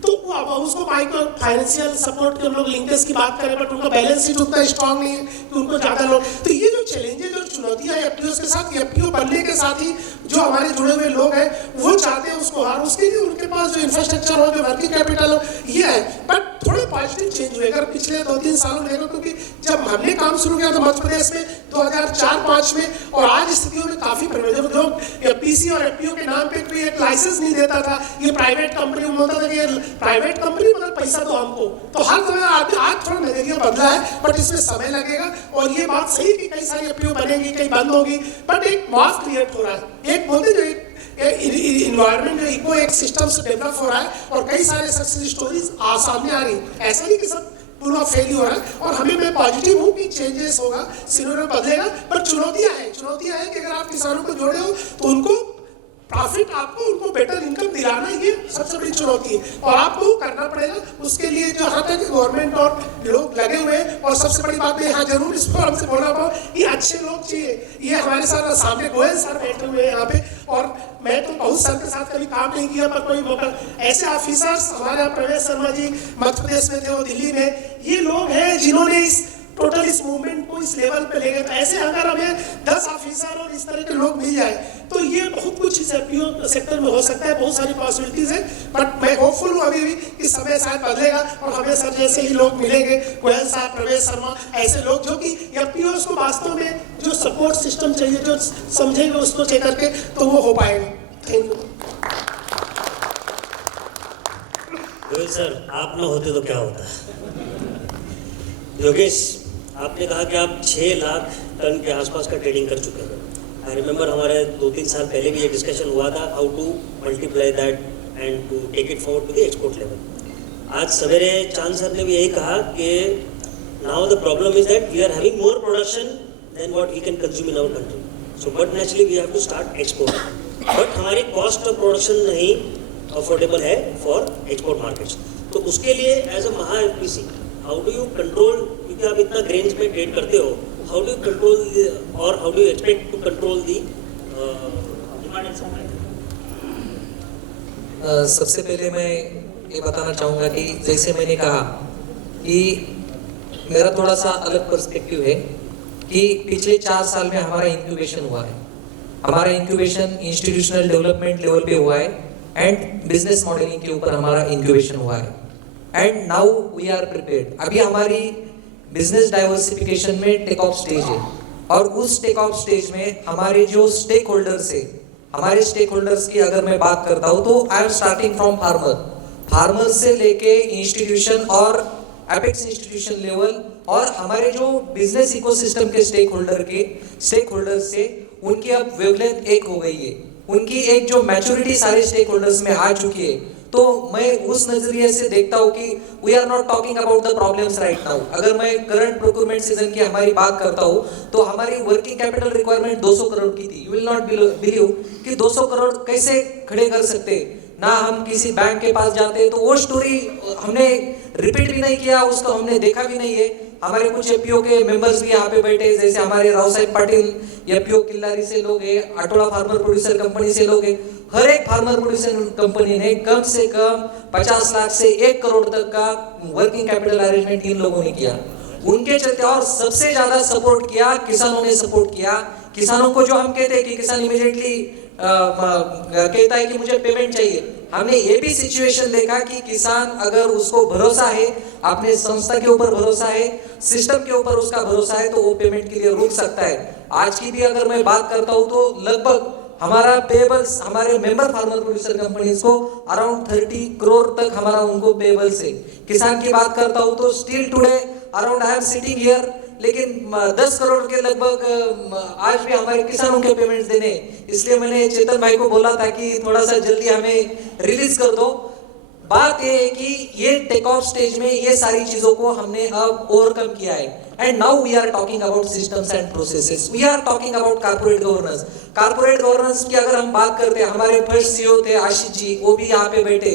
तो उसको माइक्रो फाइनेंशियल सपोर्ट के हम लोग लिंकेज की बात करें, बट उनका बैलेंस शीट उतना स्ट्रांग नहीं है कि उनको ज़्यादा लोग. तो ये जो चैलेंजेस और चुनौतियां है एफपीओ के साथ, एफपीओ बनने के साथ ही जो हमारे जुड़े हुए लोग हैं वो चाहते हैं उसको, और उसके लिए उनके पास जो इंफ्रास्ट्रक्चर हो, जो वर्किंग कैपिटल हो, ये है. बट थोड़े पॉजिटिव चेंज हुए अगर पिछले 2-3 सालों में देखो, क्योंकि जब हमने काम शुरू किया तो मध्य प्रदेश में 2004-05 में, और आज स्थितियों में काफी परिवर्तन. जो पीसी और एफपीओ के नाम पे कोई एक लाइसेंस नहीं देता था, ये प्राइवेट कंपनी बोलता था कि प्राइवेट कंपनी मतलब पैसा दो हमको. तो हर समय आज थोड़ा नजरिया बदला है, बट इसमें समय लगेगा. और ये बात सही कि कई सारी एफपीओ बनेगी, कई बंद होगी, बट एक मास क्रिएट हो रहा है. एक बोलते जो इन्वायरमेंट में इको एक सिस्टम से डेवलप हो रहा है और कई सारे सक्सेस स्टोरीज सामने आ रही है। ऐसा नहीं कि सब पूरा फेल हो रहा है, और हमें मैं पॉजिटिव हूँ कि चेंजेस होगा, सिनेरियो बदलेगा, पर चुनौतियाँ हैं कि अगर आप किसानों को जोड़े हो तो उनको प्रॉफिट, आपको उनको बेटर इनकम दिलाना, ये सबसे बड़ी चुनौती है और आपको करना पड़ेगा। उसके लिए जो यहाँ तक गवर्नमेंट और लोग लगे हुए हैं, और सबसे बड़ी बात मैं यहाँ जरूर इस पर हमसे बोलना पाऊँ, ये अच्छे लोग चाहिए। ये हमारे साथ सामने गोयल सर बैठे हुए हैं यहाँ पे, और मैं तो बहुत सर के साथ कभी काम नहीं किया, पर कोई मौका, ऐसे ऑफिसर्स हमारे यहाँ प्रवेश शर्मा जी मध्य प्रदेश में थे, वो दिल्ली में, ये लोग हैं जिन्होंने इस टोटल इस मूवमेंट को इस लेवल पे ले गए। तो ऐसे अगर हमें 10 ऑफिसर और इस तरह के लोग मिल जाए तो ये बहुत कुछ इस एफपीओ सेक्टर में हो सकता है, बहुत सारी पॉसिबिलिटीज है। बट मैं होपफुल हूँ अभी भी कि समय शायद बदलेगा और हमें सर जैसे ही लोग मिलेंगे, गोयल साहब, प्रवेश शर्मा, ऐसे लोग जो कि एफपीओ को वास्तव में जो सपोर्ट सिस्टम चाहिए, जो समझेंगे उसको चेक करके, तो वो हो पाएगा। Thank you. गोयल सर, आप ना होते तो क्या होता? योगेश, आपने कहा कि आप 6 लाख टन के आसपास का ट्रेडिंग कर चुके हैं। आई रिमेंबर हमारे 2-3 साल पहले भी ये डिस्कशन हुआ था, how to multiply that and to take it forward to the export level. आज सवेरे चांद सर ने भी यही कहा कि now the problem is that we are having more production than what we can consume in our country, so but naturally we have to start export. But हमारी cost of production नहीं affordable है for export markets, तो उसके लिए as a Maha FPC how do you control, क्योंकि आप इतना grains में ट्रेड करते हो, हाउ डू यू कंट्रोल और how do you expect to control the demand and supply? सबसे पहले मैं ये बताना चाहूँगा कि जैसे मैंने कहा कि मेरा थोड़ा सा अलग पर्सपेक्टिव है कि पिछले 4 साल में हमारा इंक्यूबेशन हुआ है। हमारा इंक्यूबेशन इंस्टीट्यूशनल डेवलपमेंट लेवल पे हुआ है एंड बिजनेस मॉडलिंग के ऊपर हमारा इंक्यूबेशन हुआ है, and now we are prepared. अभी हमारी बिजनेस डाइवर्सिफिकेशन में टेक ऑफ स्टेज है, और उस टेक ऑफ स्टेज में हमारे जो स्टेक होल्डर्स है, हमारे स्टेक होल्डर्स की अगर मैं बात करता हूँ तो I am starting from farmer से लेके इंस्टीट्यूशन और एपेक्स इंस्टीट्यूशन लेवल, और हमारे जो बिजनेस इकोसिस्टम के स्टेक होल्डर्स से उनकी अब वेवलेंथ एक हो गई है, उनकी एक जो मैच्योरिटी सारे स्टेक होल्डर्स में आ चुकी है। तो मैं उस नजरिए से देखता हूँ कि we are not talking about the problems right now. अगर मैं करंट प्रोक्योरमेंट सीजन की हमारी बात करता हूँ तो हमारी वर्किंग कैपिटल रिक्वायरमेंट 200 करोड़ की थी। यू विल नॉट बिलीव कि 200 करोड़ कैसे खड़े कर सकते, ना हम किसी बैंक के पास जाते, तो वो स्टोरी हमने रिपीट भी नहीं किया, उसको हमने देखा भी नहीं है। हमारे कुछ एपीओ के मेंबर्स भी यहाँ पे बैठे, जैसे हमारे राव साहेब पाटिल एपीओ किल्लारी से लोग हैं, अटोला फार्मर प्रोड्यूसर कंपनी से लोग हैं। हर एक फार्मर प्रोड्यूसर कंपनी ने कम से कम 50 लाख से 1 करोड़ तक का वर्किंग कैपिटल अरेंजमेंट इन लोगों ने किया। उनके चलते और सबसे ज्यादा सपोर्ट किया किसानों ने सपोर्ट किया। किसानों को जो हम कहते हैं कि किसान इमीडिएटली कहता है कि मुझे पेमेंट चाहिए, हमने ये भी सिचुएशन देखा कि किसान अगर उसको भरोसा है, अपने संस्था के ऊपर भरोसा है, सिस्टम के ऊपर उसका भरोसा है, तो वो पेमेंट के लिए रुक सकता है। आज की भी अगर मैं बात करता हूँ तो लगभग हमारा पेबल्स हमारे मेंबर फार्मर प्रोड्यूसर कंपनीज को अराउंड 30 करोड़ तक हमारा उनको पेबल्स है। किसान की बात करता हूँ तो still today around I am sitting here, लेकिन 10 करोड़ के लगभग आज भी हमारे किसानों के पेमेंट्स देने, इसलिए मैंने चेतन भाई को बोला था कि थोड़ा सा जल्दी हमें रिलीज कर दो। बात ये है कि ये टेक ऑफ स्टेज में ये सारी चीजों को हमने अब ओवरकम किया है, and now we are talking about systems and processes, we are talking about corporate governance. Corporate governance की अगर हम बात करते हैं, हमारे फर्स्ट सीईओ थे आशीष जी, वो भी यहाँ पे बैठे।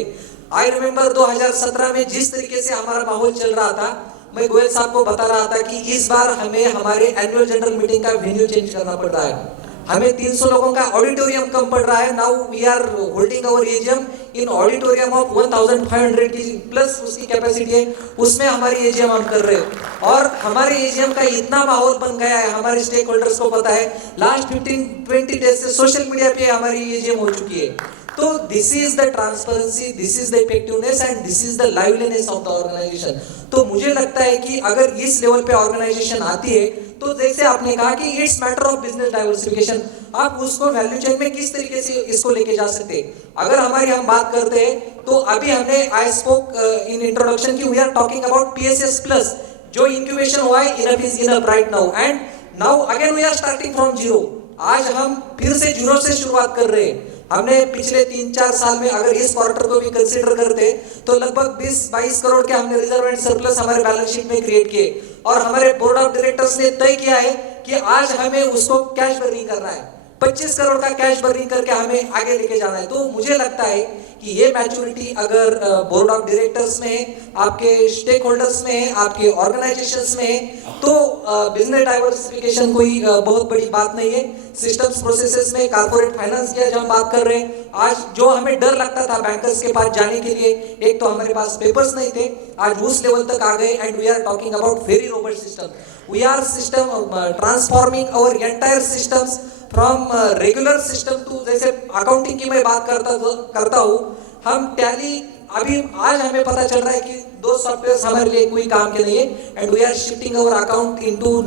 आई रिमेम्बर 2017 में जिस तरीके से हमारा माहौल चल रहा था, मैं गोयल साहब को बता रहा था कि इस बार हमें हमारे एनुअल जनरल मीटिंग का वेन्यू चेंज करना पड़ रहा है। हमें 300 लोगों का ऑडिटोरियम कम पड़ रहा है। Now we are holding our AGM in auditorium of 1500 की प्लस उसकी कैपेसिटी है, उसमें हमारी एजीएम हम कर रहे हैं। और हमारे एजीएम का इतना माहौल बन गया है, हमारे स्टेक होल्डर्स को पता है, लास्ट 15-20 डेज से सोशल मीडिया पे हमारी एजीएम हो चुकी है। तो this is the transparency, this is the effectiveness and this is the liveliness of the organization. तो मुझे लगता है कि अगर इस लेवल पे ऑर्गेनाइजेशन आती है, तो जैसे आपने कहा कि it's matter of business diversification, आप उसको वैल्यू चेन में किस तरीके से इसको लेके जा सकते हैं। अगर हमारी हम बात करते हैं तो अभी हमने आई स्पोक इन इंट्रोडक्शन की we are talking about PSS plus, जो इंक्यूबेशन हुआ है, enough is enough right now, and now again we are starting from zero. आज हम फिर से जीरो से शुरुआत कर रहे हैं। हमने पिछले 3-4 साल में अगर इस क्वार्टर को भी कंसीडर करते तो लगभग 20-22 करोड़ के हमने रिजर्व एंड सरप्लस हमारे बैलेंस शीट में क्रिएट किए, और हमारे बोर्ड ऑफ डायरेक्टर्स ने तय किया है कि आज हमें उसको कैश बर्निंग करना है, 25 करोड़ का कैश बर्निंग करके हमें आगे लेके जाना है। तो मुझे लगता है कि ये मैच्योरिटी अगर बोर्ड ऑफ डायरेक्टर्स में है, आपके स्टेक होल्डर्स में है, आपके ऑर्गेनाइजेशंस में है, तो बिजनेस डाइवर्सिफिकेशन कोई बहुत बड़ी बात नहीं है। सिस्टम्स प्रोसेसेस में कारपोरेट फाइनेंस की जब हम बात कर रहे हैं, आज जो हमें डर लगता था बैंकर्स के पास जाने के लिए, एक तो हमारे पास पेपर्स नहीं थे, आज उस लेवल तक आ गए, and we are talking about very robust system. We are system transforming our entire systems from regular system to, जैसे अकाउंटिंग की मैं बात करता हूँ, हम टैली अभी आज हमें पता चल रहा है कि 2 सॉफ्टवेयर हमारे लिए कोई काम के नहीं है, and we are shifting our account into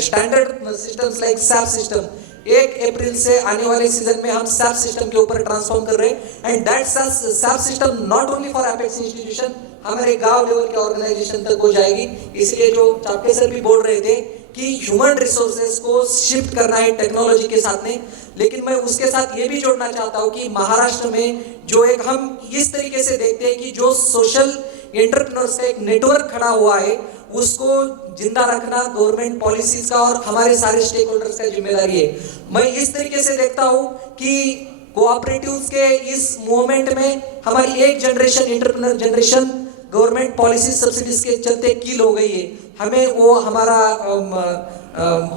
standard systems like SAP system. 1 April से आने वाले सीजन में हम सैप सिस्टम के ऊपर ट्रांसफॉर्म कर रहे हैं, and that SAP system not only for apex institution, हमारे गांव लेवल के ऑर्गेनाइजेशन तक हो जाएगी। इसलिए जो चापके सर भी बोल रहे थे कि ह्यूमन रिसोर्सेज को शिफ्ट करना है टेक्नोलॉजी के साथ में, लेकिन मैं उसके साथ ये भी जोड़ना चाहता हूँ कि महाराष्ट्र में जो एक हम इस तरीके से देखते हैं कि जो सोशल एंटरप्रेन्योर्स का एक नेटवर्क खड़ा हुआ है, उसको जिंदा रखना गवर्नमेंट पॉलिसीज का और हमारे सारे स्टेक होल्डर्स का जिम्मेदारी है। मैं इस तरीके से देखता हूँ कि कोऑपरेटिव्स के इस मूवमेंट में हमारी एक generation, entrepreneur generation, government policy subsidies के चलते किल हो गई है। हमें वो हमारा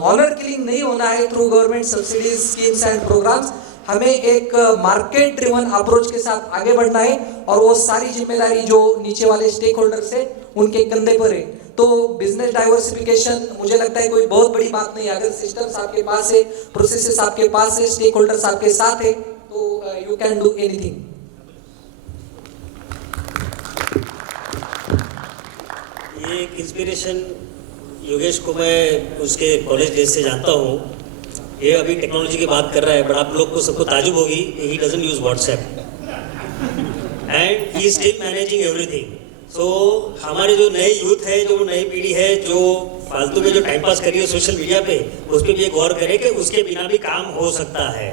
ऑनर किलिंग नहीं होना है through government subsidies, schemes and programmes. हमें एक मार्केट ड्रिवन अप्रोच के साथ आगे बढ़ना है, और वो सारी जिम्मेदारी जो नीचे वाले स्टेक होल्डर्स है उनके कंधे पर है। तो बिजनेस डाइवर्सिफिकेशन मुझे लगता है कोई बहुत बड़ी बात नहीं है। अगर सिस्टम्स आपके पास है, प्रोसेसेस आपके पास है, स्टेक होल्डर्स आपके साथ है, तो यू कैन डू एनीथिंग। ये एक इंस्पिरेशन योगेश को मैं उसके कॉलेज डेज से जानता हूँ। ये अभी टेक्नोलॉजी की बात कर रहा है, बट आप लोग को सबको ताजुब होगी, he doesn't use WhatsApp and he still managing everything. So हमारे जो नए यूथ है, जो नई पीढ़ी है, जो फालतू में जो टाइम पास कर रही है सोशल मीडिया पे, उस पर भी ये गौर करें कि उसके बिना भी काम हो सकता है।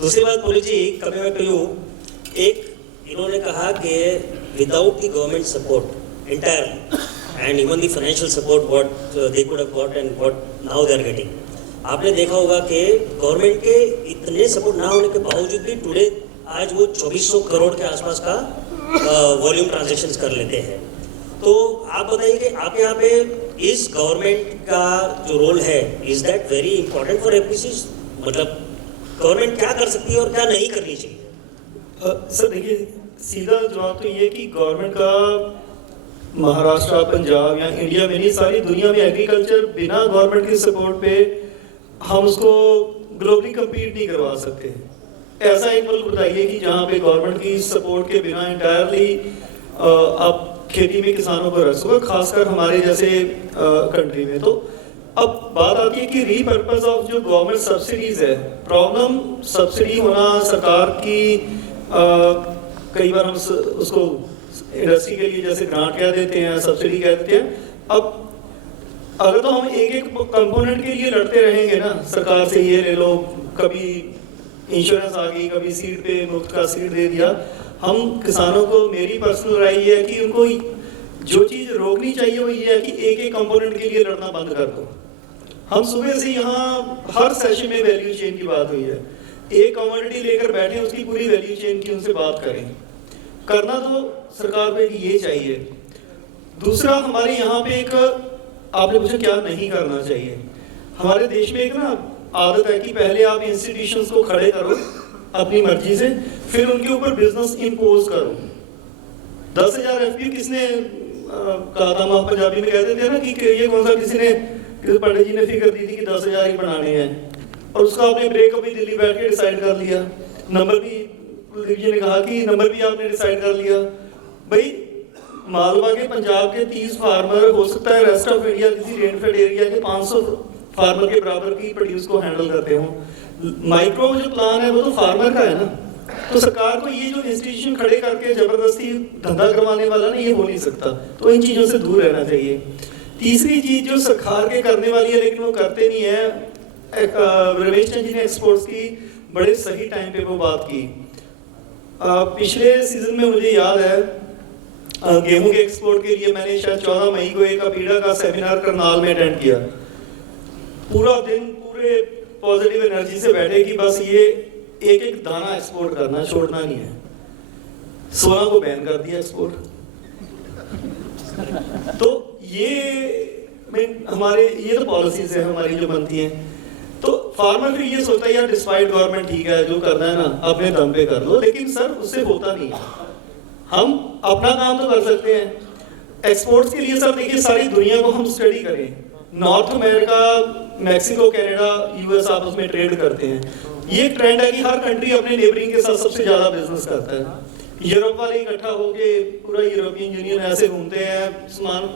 दूसरी बात पुलिस जी, कमिंग बैक टू यू, एक इन्होंने कहा कि without the government support entirely and even the financial support what they could have got and what now they are getting, आपने देखा होगा कि गवर्नमेंट के इतने सपोर्ट ना होने के बावजूद भी टुडे आज वो 2400 करोड़ के आसपास का वॉल्यूम ट्रांजैक्शंस कर लेते हैं। तो आप बताइए कि आप यहाँ पे इस गवर्नमेंट का जो रोल है, is that very important for FPCs? मतलब गवर्नमेंट क्या कर सकती है और क्या नहीं करनी चाहिए? सर देखिए, सीधा जवाब तो ये कि गवर्नमेंट का महाराष्ट्र, पंजाब या इंडिया में नहीं, सारी दुनिया में एग्रीकल्चर बिना गवर्नमेंट के सपोर्ट पे हम उसको ग्लोबली कम्पीट नहीं करवा सकते। ऐसा एक मुल्क बताइए कि जहाँ पे गवर्नमेंट की सपोर्ट के बिना इंटायरली आप खेती में किसानों को रख सको, खासकर हमारे जैसे कंट्री में। तो अब बात आती है कि रीपर्पज ऑफ जो गवर्नमेंट सब्सिडीज है। प्रॉब्लम सब्सिडी होना सरकार की, कई बार हम उसको इंडस्ट्री के लिए जैसे ग्रांट कह देते हैं, सब्सिडी कह देते हैं। अब अगर तो हम एक एक कंपोनेंट के लिए लड़ते रहेंगे ना, सरकार से ये ले लो, कभी इंश्योरेंस आ गई, कभी सीड पे मुफ्त का सीड दे दिया। हम किसानों को, मेरी पर्सनल राय ये है कि उनको जो चीज़ रोकनी चाहिए वो ये है कि एक एक कंपोनेंट के लिए लड़ना बंद कर दो। हम सुबह से यहाँ हर सेशन में वैल्यू चेन की बात हुई है, एक कमोडिटी लेकर बैठे उसकी पूरी वैल्यू चेन की उनसे बात करें। करना तो सरकार पे ये चाहिए। दूसरा, हमारे यहाँ पे एक, आपने पूछा क्या नहीं करना चाहिए। हमारे देश में एक ना आदत है कि पहले आप इंस्टीट्यूशंस को खड़े करो अपनी मर्जी से, फिर उनके ऊपर बिजनेस इम्पोज करो। 10,000 FPO किसने कहा था? हम पंजाबी में कहते थे ना कि ये कौन सा, किसी ने, किसी पंडित जी ने फिक्र दी थी कि 10,000 ही बनाने हैं, और उसका आपने ब्रेकअप भी दिल्ली बैठ के डिसाइड कर लिया। नंबर भी, जी ने कहा कि नंबर भी आपने डिसाइड कर लिया। भाई मालवा के, पंजाब के 30 फार्मर, हो सकता है रेस्ट ऑफ इंडिया किसी रेनफेड एरिया के 500 फार्मर के बराबर की प्रोड्यूस को हैंडल करते हो। माइक्रो जो प्लान है वो तो फार्मर का है ना। तो सरकार को ये जो इंस्टीट्यूशन खड़े करके जबरदस्ती धंधा करवाने वाला ना, ये हो नहीं सकता। तो इन चीज़ों से दूर रहना चाहिए। तीसरी चीज़ जो सरकार के करने वाली है लेकिन वो करते नहीं है, रमेश चंद जी ने एक्सपोर्ट्स की बड़े सही टाइम पे वो बात की। पिछले सीजन में मुझे याद है गेहूं के एक्सपोर्ट के लिए मैंने शायद 14 मई को एक अपीडा का सेमिनार करनाल में अटेंड किया। पूरा दिन पूरे पॉजिटिव एनर्जी से बैठे कि बस ये एक एक दाना एक्सपोर्ट करना, छोड़ना नहीं है। सोना को बैन कर दिया एक्सपोर्ट। तो हमारे ये तो पॉलिसीज है हमारी जो बनती हैं। तो फार्मर फिर ये सोचता है यार डिस्पाइट गवर्नमेंट ठीक है, जो करना है ना अपने दम पे कर लो, लेकिन सर उससे होता नहीं है। हम अपना काम तो कर सकते हैं। एक्सपोर्ट्स के लिए सर देखिए सारी दुनिया को हम स्टडी करें। North America, Mexico, Canada, US आपस में ट्रेड करते हैं। ये ट्रेंड है कि हर कंट्री अपने नेबरिंग के साथ सबसे ज्यादा बिजनेस करता है। यूरोप वाले इकट्ठा होके पूरा यूरोपियन यूनियन ऐसे घूमते हैं सामान।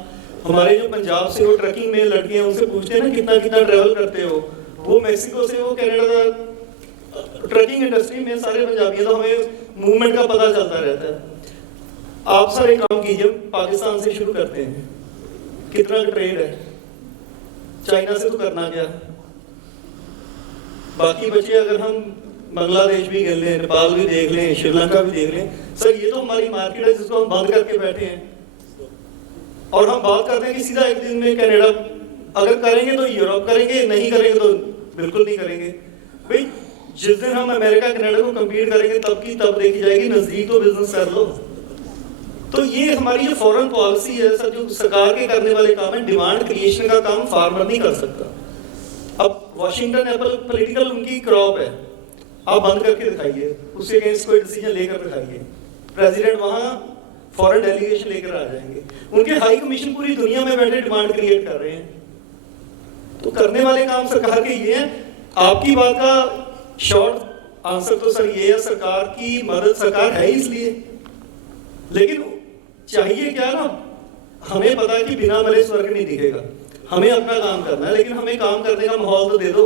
हमारे जो पंजाब से वो ट्रकिंग में लड़के हैं उनसे पूछते हैं ना कितना कितना ट्रेवल करते हो, वो मैक्सिको से वो कनाडा ट्रकिंग इंडस्ट्री में सारे पंजाबी, तो हमें मूवमेंट का पता चलता रहता है। आप सर एक काम कीजिए, पाकिस्तान से शुरू करते हैं। कितना ट्रेड है, चाइना से तो करना क्या, बाकी बचे अगर हम बांग्लादेश भी खेल लें, नेपाल भी देख लें, श्रीलंका भी देख लें, सर ये तो हमारी मार्केट है जिसको हम बंद करके बैठे हैं। और हम बात करते हैं कि सीधा एक दिन में कनाडा, अगर करेंगे तो यूरोप करेंगे, नहीं करेंगे तो बिल्कुल नहीं करेंगे। भाई जिस दिन हम अमेरिका कनाडा को कम्पीट करेंगे तब की तब देखी जाएगी, नजदीक तो बिजनेस कर लो। तो ये हमारी जो फॉरेन पॉलिसी है सर, जो सरकार के करने वाले काम है, डिमांड क्रिएशन का काम फार्मर नहीं कर सकता। अब वॉशिंगटन एप्पल पॉलिटिकल उनकी क्रॉप है, आप बंद करके दिखाइए, उसके अगेंस्ट कोई डिसीजन लेकर दिखाइए, प्रेसिडेंट वहां फॉरेन डेलीगेशन लेकर आ जाएंगे। उनके हाई कमीशन पूरी दुनिया में बैठे डिमांड क्रिएट कर रहे हैं। तो करने वाले काम सरकार के ये हैं। आपकी बात का शॉर्ट आंसर तो सर ये है, सरकार की मदद सरकार है इसलिए, लेकिन चाहिए क्या ना, हमें पता है कि बिना मले स्वर्ग नहीं दिखेगा। हमें अपना काम करना है, लेकिन हमें काम करने का माहौल तो दे दो।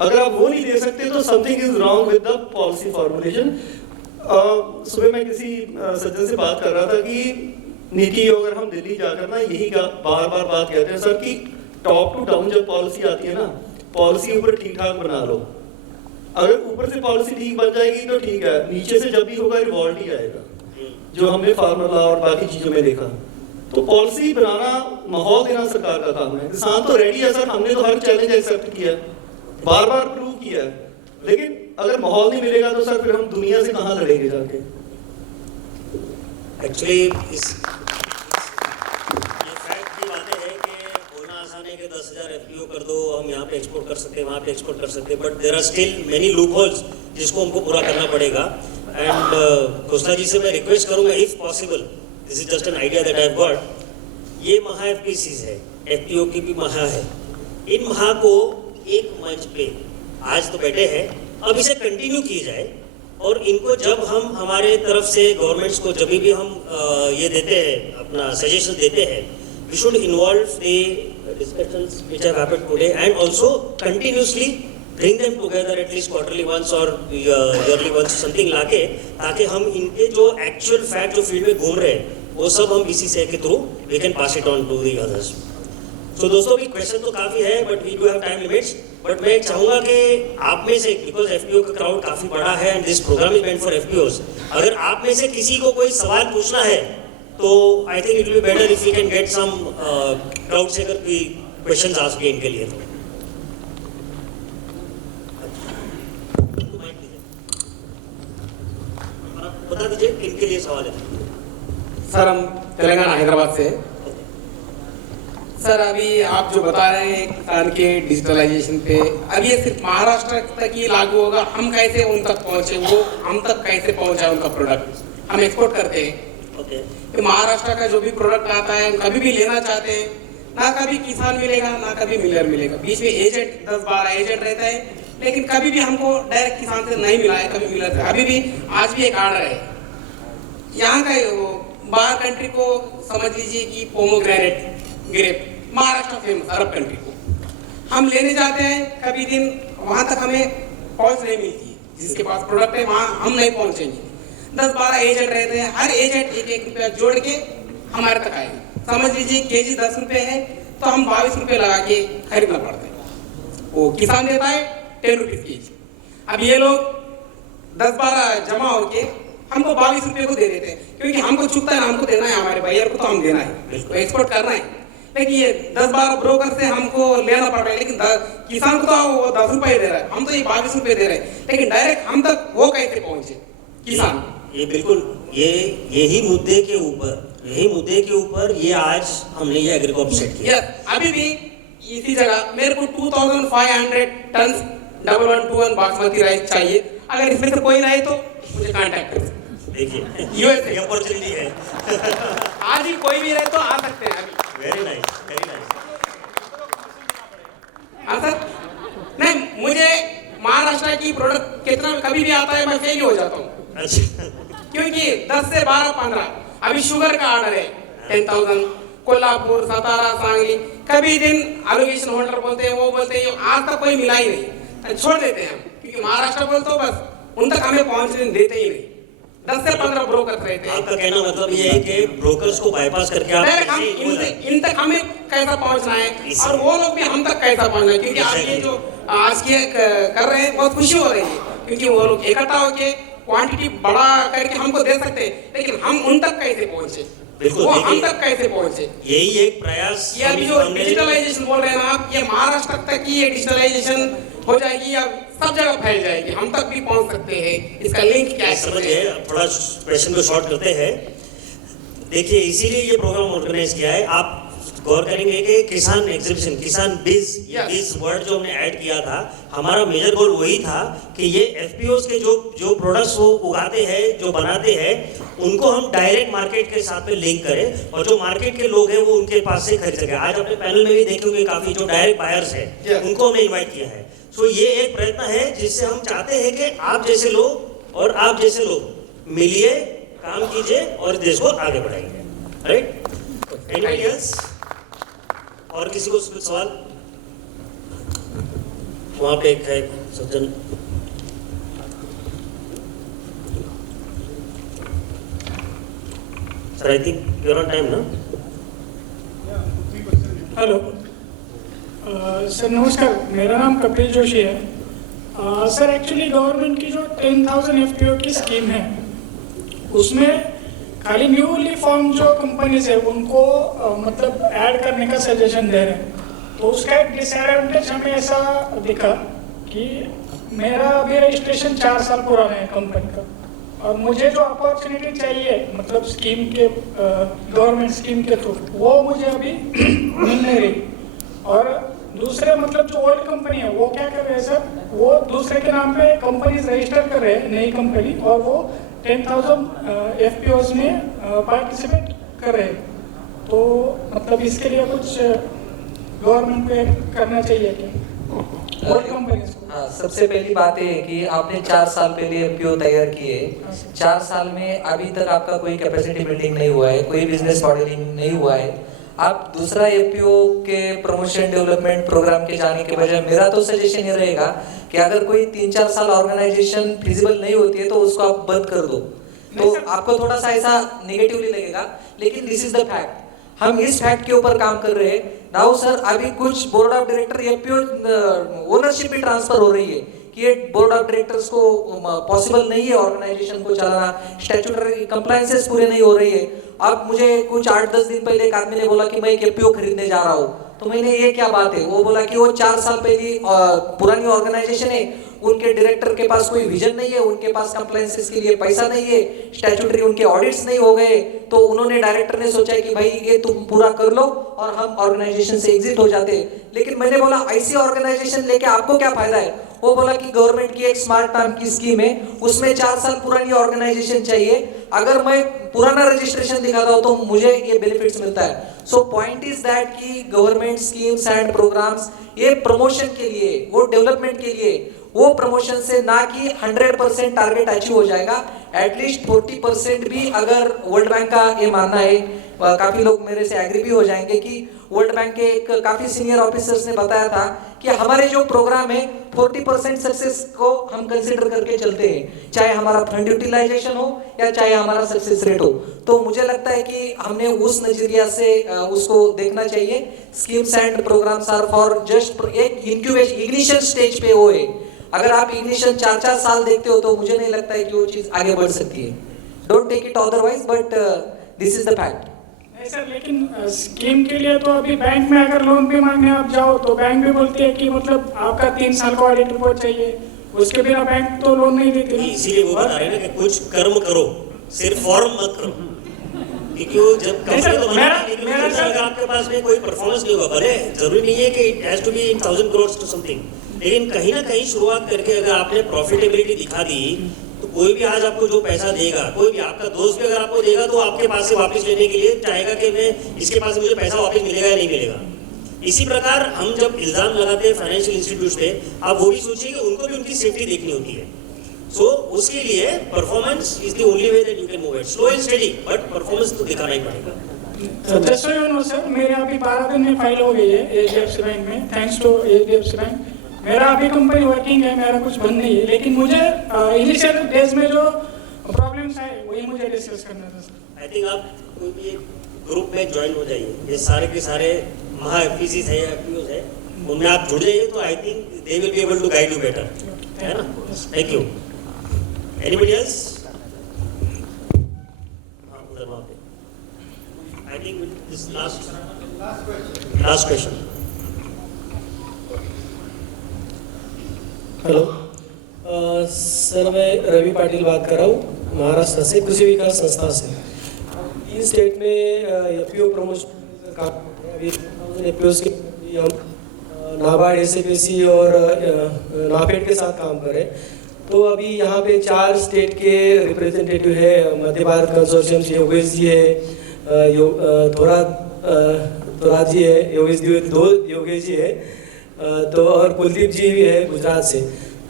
अगर आप वो नहीं दे सकते तो something is wrong with the policy formulation. सुबह मैं किसी सज्जन से बात कर रहा था कि नीति अगर हम दिल्ली जाकर ना यही बार बार बात कहते हैं सर कि टॉप टू डाउन जब पॉलिसी आती है ना, पॉलिसी ऊपर ठीक ठाक बना लो। अगर ऊपर से पॉलिसी ठीक बन जाएगी तो ठीक है, नीचे से जब भी होगा रिवॉल्ट ही आएगा, जो हमने फार्मर लॉ और बाकी चीजों में देखा। तो पॉलिसी बनाना, माहौल देना सरकार का काम है। किसान तो रेडी है सर, हमने तो हर चैलेंज एक्सेप्ट किया, बार बार प्रूव किया है, लेकिन अगर माहौल नहीं मिलेगा तो सर फिर हम दुनिया से कहाँ लड़ेंगे जाके। एक्चुअली ये फैक्ट की बातें हैं कि होना आसान है कि 10,000 FPO कर दो, हम यहाँ पे एक्सपोर्ट कर सकते हैं, वहाँ पे एक्सपोर्ट कर सकते हैं, but there are still many loopholes जिसको हमको पूरा करना पड़ेगा। एंड खोसला जी से मैं रिक्वेस्ट करूँगा, if possible, this is just an idea that I have got, ये महा FPCs है, FPO की भी महा है, इन महा को एक मंच पे आज तो बैठे हैं, अब इसे कंटिन्यू की जाए। और इनको जब हम हमारे तरफ से गवर्नमेंट्स को जब भी हम ये देते हैं, अपना सजेशन देते हैं, we should involve the discussions which have happened today and also continuously bring them together at least quarterly once और ईयरली वंस समथिंग लाके, ताकि हम इनके जो एक्चुअल फैक्ट जो फील्ड में घूम रहे हैं वो सब हम इसी से के through we can pass it on to the others. तो दोस्तों भी क्वेश्चन तो काफ़ी है, but we do have time limits. But मैं चाहूँगा कि आप में से, बिकॉज FPO का क्राउड काफ़ी बड़ा है and this programme is meant for FPOs, अगर आप में से किसी को कोई सवाल पूछना है तो I think it will be better if we can get some crowd से अगर कोई क्वेश्चन आस्क इनके लिए। बता दीजिए किनके लिए सवाल है। सर हम तेलंगाना हैदराबाद से। सर अभी आप जो बता रहे हैं किसान के डिजिटलाइजेशन पे, अब ये सिर्फ महाराष्ट्र तक ही लागू होगा, हम कैसे उन तक पहुंचे, वो हम तक कैसे पहुंचा उनका प्रोडक्ट, हम एक्सपोर्ट करते हैं। तो महाराष्ट्र का जो भी प्रोडक्ट आता है कभी भी लेना चाहते हैं, ना कभी किसान मिलेगा ना कभी मिलर मिलेगा, बीच में एजेंट 10-12 एजेंट रहता है, लेकिन कभी भी हमको डायरेक्ट किसान से नहीं मिला है, कभी मिलर से। अभी भी आज भी एक आर्डर है यहाँ का, बाहर कंट्री को समझ लीजिए कि pomegranate grep, Maharashtra famous Arab country को हम लेने जाते हैं, कभी दिन वहां तक हमें पहुंच नहीं मिलती, जिसके पास प्रोडक्ट है वहां हम नहीं पहुंचेंगे। 10-12 एजेंट रहते हैं, हर एजेंट 1-1 रुपया जोड़ के हमारे तक आएगा। समझ लीजिए केजी 10 रुपये है तो हम 22 रुपये लगा के खरीदना पड़ता है, वो किसान देता है 10 रुपीज केजी। अब ये लोग 10-12 जमा होके हमको 22 रुपये को दे देते हैं, क्योंकि हमको चुकता है ना, हमको देना है, हमारे बायर को तो हम देना है, तो एक्सपोर्ट करना है। लेकिन ये 10-12 ब्रोकर से हमको लेना पड़ रहा है, लेकिन किसान को तो वो 10 रुपये दे रहा है, हम तो ये 22 रुपये दे रहे हैं, लेकिन डायरेक्ट हम तक वो कैसे पहुंचे किसान? ये बिल्कुल यही मुद्दे के ऊपर ये आज हमने ये एग्रीकॉप सेट किया। अभी भी इसी जगह मेरे को 2500 टन 1121 बासमती राइस चाहिए, अगर इसमें से कोई रहे तो मुझे कांटेक्ट करें। देखिए यूएसए अपॉर्चुनिटी है। आज ही कोई भी रहे तो आ सकते हैं अभी। Very nice, very nice. हाँ सर, नहीं मुझे महाराष्ट्र की प्रोडक्ट कितना कभी भी आता है मैं फेल हो जाता हूँ, अच्छा, क्योंकि 10 से 12-15 अभी शुगर का ऑर्डर है 10,000, कोल्हापुर, सातारा, सांगली, कभी दिन एलोकेशन होल्डर बोलते हैं, वो बोलते हैं, आज तक कोई मिला ही नहीं, छोड़ देते हैं हम, क्योंकि महाराष्ट्र बोलते हो बस उन तक हमें पहुंचने देते ही नहीं। 10 से 15 ब्रोकर रहते हैं। आपका कहना मतलब ये है कि ब्रोकर्स को बाईपास करके आप हम इन तक हमें कैसा पहुंचना है और वो लोग भी हम तक कैसा पहुंचना है, क्योंकि आप ये जो आज के कर रहे हैं बहुत खुशी हो रही है, क्योंकि वो लोग इकट्ठा होके क्वांटिटी बड़ा करके हमको दे सकते हैं, लेकिन हम उन तक कैसे पहुंचे, बिल्कुल, वो हम तक कैसे पहुंचे? यही एक प्रयास। ये अभी जो डिजिटलाइजेशन बोल रहे हैं ना आप, ये महाराष्ट्र तक की ये डिजिटलाइजेशन हो जाएगी या सब जगह फैल जाएगी, हम तक भी पहुंच सकते हैं, इसका लिंक क्या है? समझिए, थोड़ा क्वेश्चन को शॉर्ट करते हैं। देखिए, इसीलिए ये प्रोग्राम ऑर्गेनाइज किया है। आप गौर करेंगे कि किसान एग्जीबिशन, किसान बीज, ये बीज वर्ड जो हमने ऐड किया था, हमारा मेजर गोल वही था कि ये एफपीओस के जो प्रोडक्ट्स वो उगाते हैं, जो बनाते हैं, उनको हम डायरेक्ट मार्केट के साथ में लिंक करें और जो मार्केट के लोग हैं वो उनके पास से खरीद सके। आज अपने पैनल में भी देखेंगे काफी जो डायरेक्ट बायर्स हैं उनको हमने इन्वाइट किया है। सो ये एक प्रयत्न है जिससे हम चाहते हैं कि आप जैसे लोग और आप जैसे लोग मिलिए, काम कीजिए और देश को आगे बढ़ाइए। राइट? Anybody else? और किसी को कुछ सवाल? वहां पे एक है सज्जन। Sir, I think you are on time ना? हेलो सर, नमस्कार, मेरा नाम कपिल जोशी है। सर, एक्चुअली गवर्नमेंट की जो 10,000 एफपीओ की स्कीम है उसमें खाली न्यूली फॉर्म जो कंपनीज है उनको मतलब ऐड करने का सजेशन दे रहे हैं, तो उसका एक डिसएडवांटेज हमें ऐसा दिखा कि मेरा अभी रजिस्ट्रेशन 4 साल पुराना है कंपनी का, और मुझे जो अपॉर्चुनिटी चाहिए मतलब स्कीम के गवर्नमेंट स्कीम के थ्रू वो मुझे अभी मिल नहीं रही। और दूसरे मतलब जो ओल्ड कंपनी है वो क्या कर रहे हैं सर, वो दूसरे के नाम पे कंपनीज रजिस्टर कर रहे हैं, नई कंपनी, और वो 10,000 एफपीओस में पार्टिसिपेट कर रहे हैं। तो मतलब इसके लिए कुछ गवर्नमेंट को करना चाहिए क्या ओल्ड कंपनीज को? हाँ, सबसे पहली बात है कि आपने 4 साल पहले एफपीओ तैयार किए, 4 साल में अभी तक आपका कोई कैपेसिटी बिल्डिंग नहीं हुआ है, कोई बिजनेस मॉडलिंग नहीं हुआ है। आप दूसरा एफपीओ के प्रमोशन डेवलपमेंट प्रोग्राम के जाने के बजाय मेरा तो सजेशन ये रहेगा कि अगर कोई 3-4 साल ऑर्गेनाइजेशन फिजिबल नहीं होती है तो उसको आप बंद कर दो। तो आपको थोड़ा सा ऐसा नेगेटिवली लगेगा, लेकिन दिस इज द फैक्ट। हम इस फैक्ट के ऊपर काम कर रहे हैं नाउ सर। अभी कुछ board of director FPO ownership भी ट्रांसफर हो रही है कि ये बोर्ड ऑफ डायरेक्टर्स को पॉसिबल नहीं है ऑर्गेनाइजेशन को चलाना, स्टैट्यूटरी कंप्लायंसेस पूरे नहीं हो रही है। अब मुझे कुछ 8-10 दिन पहले एक आदमी ने बोला कि मैं एक एफपीओ खरीदने जा रहा हूँ, तो मैंने ये क्या बात है, वो बोला कि वो 4 साल पहले पुरानी ऑर्गेनाइजेशन है, उनके डायरेक्टर के पास कोई विजन नहीं है, उनके पास कंप्लायंसेस के लिए पैसा नहीं है, स्टैट्यूटरी उनके ऑडिट्स नहीं हो गए, तो उन्होंने डायरेक्टर ने सोचा कि भाई ये तुम पूरा कर लो और हम ऑर्गेनाइजेशन से एग्जिट हो जाते। लेकिन मैंने बोला ऐसी ऑर्गेनाइजेशन लेके आपको क्या फायदा है? वो बोला कि गवर्नमेंट की एक स्मार्ट नाम की स्कीम है, उसमें 4 साल पुरानी ऑर्गेनाइजेशन चाहिए, अगर मैं पुराना रजिस्ट्रेशन दिखाता हूं तो मुझे ये बेनिफिट्स मिलता है। सो पॉइंट इज दैट कि गवर्नमेंट स्कीम्स एंड प्रोग्राम्स ये प्रमोशन के लिए, वो डेवलपमेंट के लिए, वो प्रमोशन से ना कि 100% टारगेट अचीव हो जाएगा, एटलीस्ट 40% भी। अगर वर्ल्ड बैंक का ये मानना है, काफी लोग मेरे से एग्री भी हो जाएंगे कि वर्ल्ड बैंक के एक काफी सीनियर ऑफिसर्स ने बताया था कि हमारे जो प्रोग्राम है 40% सक्सेस को हम कंसीडर करके चलते हैं, चाहे हमारा फंड यूटिलाइजेशन हो या चाहे हमारा सक्सेस रेट हो। तो मुझे लगता है कि हमने उस नजरिया से उसको देखना चाहिए। Schemes and programmes are for just एक इंक्यूबेशन इग्निशन स्टेज पे वो है, अगर आप इग्निशन 4-4 साल देखते हो तो मुझे नहीं लगता है कि वो चीज़ आगे बढ़ सकती है. Don't take it otherwise, but this is the fact. नहीं सर, लेकिन स्कीम के लिए तो अभी बैंक में अगर लोन भी मांगने आप जाओ तो बैंक भी बोलती है कि मतलब आपका 3 साल का ऑडिट रिपोर्ट चाहिए, उसके बिना बैंक तो लोन नहीं देती. इसीलिए वो बता रहे हैं ना कि कुछ कर्म करो, सिर्फ फॉर्म मत करो, क्योंकि वो जब कंपनी तो अगर आपके पास में कोई परफॉर्मेंस नहीं होगा, भले जरूरी नहीं है कि it has to be in 1000 crore to something, लेकिन कहीं ना कहीं शुरुआत करके अगर आपने प्रॉफिटेबिलिटी दिखा दी तो कोई भी आज आपको जो पैसा देगा, कोई भी आपका दोस्त भी अगर आपको देगा तो आपके पास से वापस लेने के लिए चाहेगा कि मैं इसके पास मुझे पैसा वापस मिलेगा या नहीं मिलेगा. इसी प्रकार हम जब इल्जाम लगाते हैं फाइनेंशियल इंस्टीट्यूट पे, आप वो भी सोचिए कि उनको भी उनकी सेफ्टी देखनी होती है. सो उसके लिए performance is the only way that you can move it, slow and steady, but performance तो दिखाना ही पड़ेगा. Just so you know sir, मेरे अभी 12 दिन में फाइल हो गई है HDFC बैंक में, थैंक्स टू HDFC बैंक. मेरा अभी कंपनी वर्किंग है, मेरा कुछ बंद नहीं है, लेकिन मुझे इनिशियल डेज में जो प्रॉब्लम्स आए वही मुझे डिस्कस करना था सर. आई थिंक आप कोई भी एक ग्रुप में ज्वाइन हो जाइए, ये सारे के सारे महा एफपीसीज है या एफपीओज है, उनमें आप जुड़ जाइए तो I think they will be able to guide you better, है ना. Thank you. Anybody else? हाँ, उधर वहाँ पे. I think this last question. Hello sir, मैं रवि पाटिल बात कर रहा हूँ महाराष्ट्र से, कृषि विकास संस्था से. 3 स्टेट में एफपीओ प्रमोशन काम, अभी एफपीओ के हम नाबार्ड, SFAC और नाफेड के साथ काम करें. तो अभी यहाँ पे 4 स्टेट के रिप्रेजेंटेटिव है. मध्य भारत कंसोर्शियम से योगेश जी है, थोड़ा जी है, योगेश जी है, तो और कुलदीप जी भी है गुजरात से.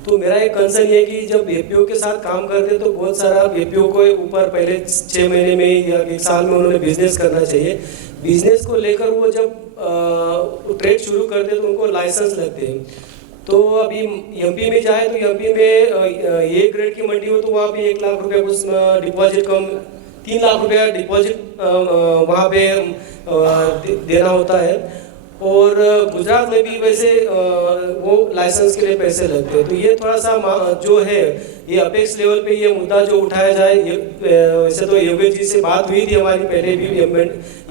तो मेरा एक कंसर्न ये है कि जब एपीओ के साथ काम करते हैं तो बहुत सारा एपीओ को ऊपर पहले 6 महीने में या 1 साल में उन्होंने बिजनेस करना चाहिए. बिजनेस को लेकर वो जब ट्रेड शुरू करते हैं तो उनको लाइसेंस लगते हैं. तो अभी एमपी में जाए तो एमपी में ए ग्रेड की मंडी हो तो वहाँ पे 1 लाख रुपये कुछ डिपॉजिट कम, 3 लाख रुपया डिपॉजिट वहाँ पे देना होता है. और गुजरात में भी वैसे वो लाइसेंस के लिए पैसे लगते हैं. तो ये थोड़ा सा जो है ये अपेक्स लेवल पे ये मुद्दा जो उठाया जाए, वैसे तो योगेश जी से बात हुई थी हमारी पहले भी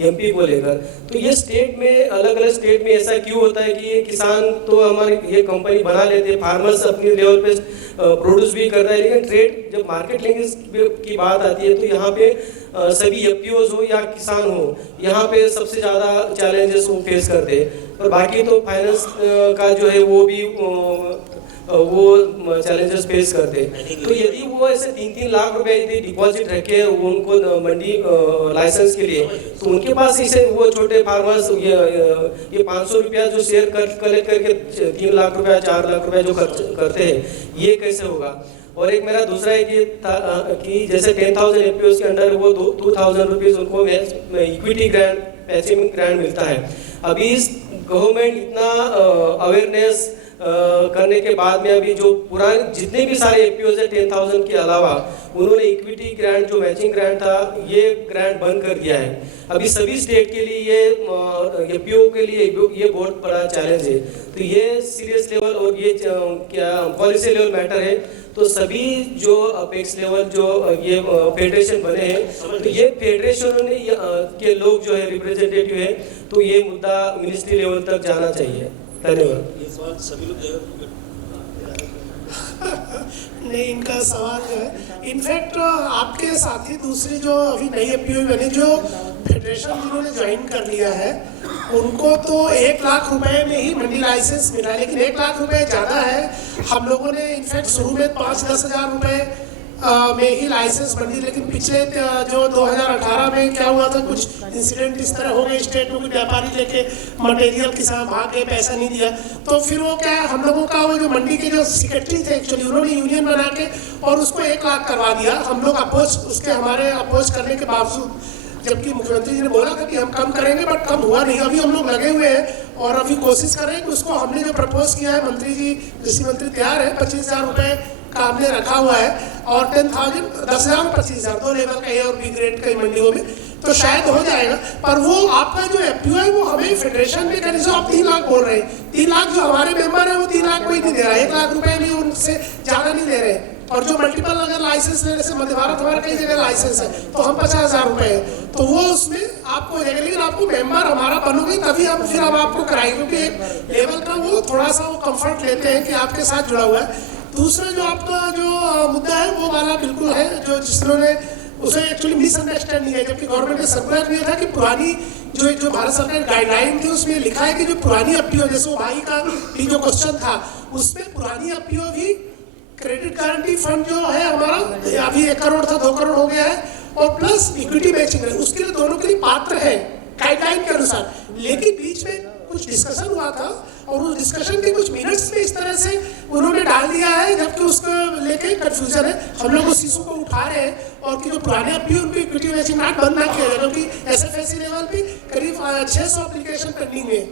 एमपी को लेकर. तो ये स्टेट में, अलग अलग स्टेट में ऐसा क्यों होता है कि ये किसान तो हमारी ये कंपनी बना लेते हैं, फार्मर्स अपनी लेवल पे प्रोड्यूस भी करता है, लेकिन ट्रेड जब मार्केट लिंकेज की बात आती है तो यहाँ पे सभी एफपीओज हो या किसान हो, यहाँ पे सबसे ज़्यादा चैलेंजेस वो फेस करते हैं. और बाकी तो फाइनेंस का जो है वो भी वो चैलेंजेस फेस करते हैं. तो यदि वो ऐसे 3-3 लाख रुपए यदि डिपॉजिट रखे उनको मंडी लाइसेंस के लिए, तो उनके पास इसे वो छोटे फार्मर्स ये 500 रुपया जो शेयर कलेक्ट करके 3 लाख रुपया 4 लाख रुपया जो खर्च करते हैं, ये कैसे होगा. और एक मेरा दूसरा है कि जैसे 10,000 एफपीओ के अंडर वो 2,000 रुपीज़ उनको इक्विटी ग्रांट, पैसिव ग्रांट मिलता है. अभी इस गवर्नमेंट इतना अवेयरनेस करने के बाद में अभी जो पुराने जितने भी सारे एफपीओज है 10,000 के अलावा उन्होंने इक्विटी ग्रांट जो मैचिंग ग्रांट था ये ग्रांट बंद कर दिया है. अभी सभी स्टेट के लिए ये एफपीओ के लिए ये बहुत बड़ा चैलेंज है. तो ये सीरियस लेवल और ये क्या पॉलिसी लेवल मैटर है. तो सभी जो अपेक्स लेवल जो ये फेडरेशन बने हैं, तो ये फेडरेशन के लोग जो है रिप्रेजेंटेटिव है, तो ये मुद्दा मिनिस्ट्री लेवल तक जाना चाहिए. धन्यवाद. इस बात सभी लोग नहीं, इनका सवाल जो है इनफैक्ट आपके साथी दूसरी जो अभी नई एफपीओ बने जो फेडरेशन जिन्होंने ज्वाइन कर लिया है उनको तो 1 लाख रुपए में ही मंडी लाइसेंस मिला है, लेकिन 1 लाख रुपए ज़्यादा है. हम लोगों ने इनफैक्ट शुरू में 5-10 हज़ार रुपये में ही लाइसेंस बनी, लेकिन पिछले जो 2018 में क्या हुआ था, कुछ इंसिडेंट इस तरह हो गए स्टेट में, कुछ व्यापारी लेके मटेरियल किसान भाग गए, पैसा नहीं दिया. तो फिर वो क्या हम लोगों का वो जो मंडी के जो सेक्रेटरी थे एक्चुअली उन्होंने यूनियन बना के और उसको 1 लाख करवा दिया. हम लोग हमारे अपोज करने के बावजूद, जबकि मुख्यमंत्री जी ने बोला था कि हम कम करेंगे, बट कम हुआ नहीं. अभी हम लोग लगे हुए हैं और अभी कोशिश कर रहे हैं कि उसको हमने जो प्रपोज किया है, मंत्री जी कृषि मंत्री तैयार है, 25,000 रुपये का हमने रखा हुआ है और 10,000 10,000 और 25,000 2 लेवल का ए और बी ग्रेड कई मंडियों में तो शायद हो जाएगा। पर वो आपका जो एफपीओ है वो हमें फेडरेशन में करने से आप 3 लाख बोल रहे हैं, 3 लाख जो हमारे मेंबर है वो 3 लाख कोई नहीं दे रहा है, 1 लाख रुपए भी उनसे ज़्यादा नहीं दे रहे हैं। और जो मल्टीपल अगर लाइसेंस लेने से मध्य भारत हमारा कई जगह लाइसेंस है तो हम 50,000 रुपए है, तो वो उसमें आपको हो जाएगा। लेकिन आपको मेंबर हमारा बनोगे तभी हम फिर हम आपको कराएंगे, क्योंकि एक लेवल का वो थोड़ा सा वो कंफर्ट लेते हैं कि आपके साथ जुड़ा हुआ है। दूसरा जो आपका जो मुद्दा है वो वाला बिल्कुल है, जो जिन्होंने उसे एक्चुअली मिसअंडरस्टैंडिंग है, जबकि गवर्नमेंट ने सर्कुलर दिया था कि पुरानी जो भारत सरकार गाइडलाइन थी उसमें लिखा है कि जो पुरानी एफपीओ, जैसे वो भाई का भी जो क्वेश्चन था उसमें पुरानी एफपीओ भी क्रेडिट गारंटी फंड जो है हमारा अभी 1 करोड़ था 2 करोड़ हो गया है, और प्लस इक्विटी मैचिंग है, उसके लिए दोनों के लिए पात्र है गाइडलाइन के अनुसार। लेकिन बीच में कुछ डिस्कशन हुआ था और उस डिस्कशन के कुछ मिनट्स में इस तरह से उन्होंने डाल दिया है, जबकि उसको लेके कंफ्यूजन है। हम लोग उस इशू को उठा रहे हैं और कि जो पुराने एफपीओ उनको इक्विटी मैचिंग बंद ना किया जाए, क्योंकि एसएफएससी लेवल पे करीब 600 एप्लीकेशन पेंडिंग है।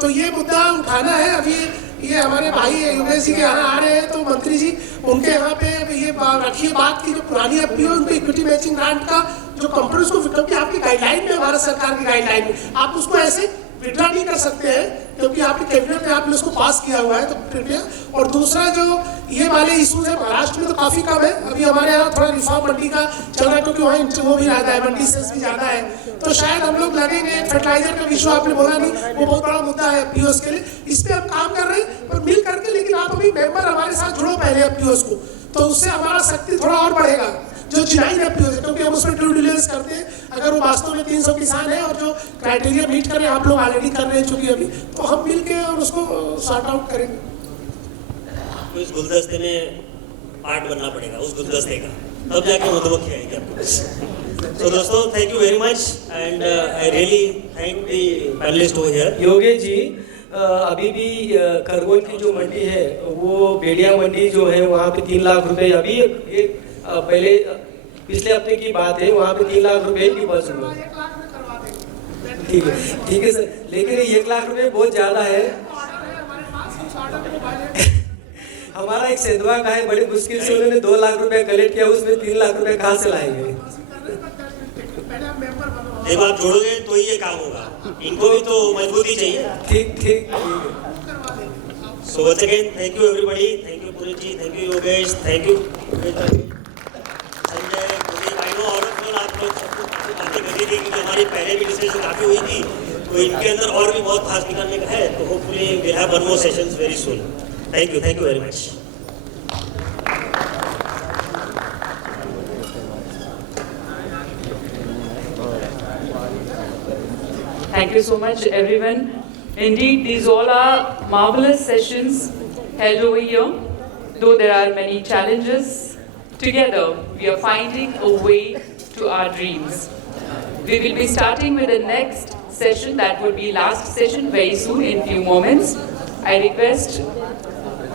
तो ये मुद्दा उठाना है। अभी ये हमारे भाई योगेश जी के यहाँ आ रहे हैं, तो मंत्री जी उनके यहाँ पे ये रखिए बात की जो पुरानी एफपीओ उनको इक्विटी मैचिंग ग्रांट का जो कंपनी को, क्योंकि आपकी गाइडलाइन में, भारत सरकार की गाइडलाइन में आप उसको ऐसे विड्रॉ नहीं कर सकते हैं, क्योंकि आपके कैबिनेट में आपने उसको पास किया हुआ है, तो कृपया। और दूसरा जो ये वाले इशूज है महाराष्ट्र में तो काफ़ी कम है, अभी हमारे यहाँ थोड़ा रिफॉर्म मंडी का चल रहा है, क्योंकि वहाँ वो भी ज़्यादा है, मंडी सेल्स भी ज़्यादा है, तो शायद हम लोग लगेंगे। फर्टिलाइजर का इशू आपने बोला नहीं, वो बहुत बड़ा मुद्दा है एफपीओस के लिए, इस पर हम काम कर रहे हैं और मिल करके। लेकिन आप अभी मेंबर हमारे साथ जुड़ो पहले एफपीओस को, तो उससे हमारा शक्ति थोड़ा और बढ़ेगा। जो जिनाइन एफपीओ है, क्योंकि हम उसमें ड्यू डिलिजेंस करते हैं, अगर वो वास्तव में 300 किसान है और जो क्राइटेरिया मीट करें, आप लोग ऑलरेडी कर रहे हैं चूंकि अभी, तो हम मिल के और उसको सॉर्ट आउट करेंगे। तो इस गुलदस्ते में पार्ट बनना पड़ेगा, उस गुलदस्ते का, तब जाके मधुमक्खी आएगी आपके पास। तो दोस्तों, thank you very much and I really thank the panelist over here. Yogesh ji, अभी भी खरगोन की जो मंडी है वो बेड़िया मंडी जो है वहाँ पे 3 लाख रुपए, अभी एक पहले पिछले हफ्ते की बात है, वहाँ पे 3 लाख रुपए की बस हुआ। ठीक है सर, लेकिन 1 लाख रुपए बहुत ज़्यादा है। हमारा एक सेंधवा का है, बड़ी मुश्किल से उन्होंने 2 लाख रुपए कलेक्ट किया, उसमें 3 लाख रुपए कहाँ से लाएंगे? जब आप जोड़ोगे तो ही ये काम होगा, इनको भी तो मजबूती चाहिए। ठीक। So once again, thank you everybody, thank you Puneet ji, thank you Yogesh, thank you Sanjay, I know all of you, आप लोग सबको काफी बातें करी थी, क्योंकि हमारी पहले भी डिस्कशन काफी हुई थी, तो इनके अंदर और भी बहुत खास निकालने का है, तो hopefully we'll have one more sessions very soon. Thank you very much. Thank you so much, everyone. Indeed, these all are marvelous sessions held over here. Though there are many challenges, together we are finding a way to our dreams. We will be starting with the next session, that would be last session very soon in few moments. I request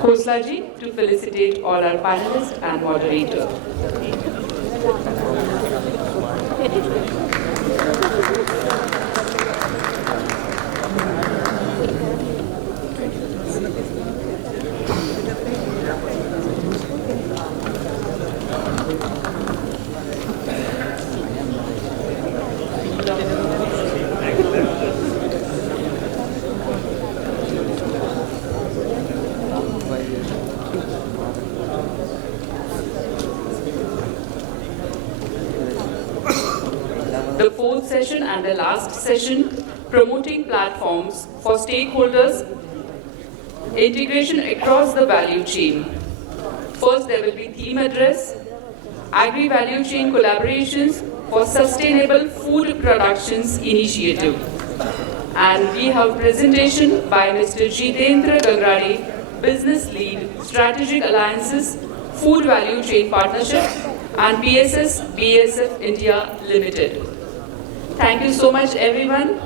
Khosla ji to felicitate all our panelists and moderator. The fourth session and the last session, promoting platforms for stakeholders, integration across the value chain. First, there will be theme address, agri-value chain collaborations for sustainable food productions initiative. And we have presentation by Mr. Jitendra Gangrade, Business Lead, Strategic Alliances, Food Value Chain Partnership, and PSS BSF India Limited. Thank you so much, everyone.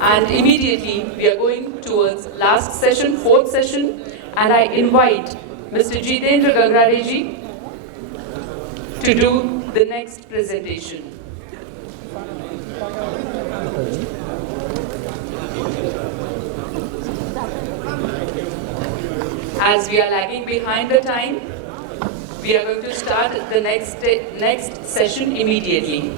And immediately we are going towards last session, fourth session, and I invite Mr. Jitendra Gangrade ji to do the next presentation. As we are lagging behind the time, we are going to start the next session immediately.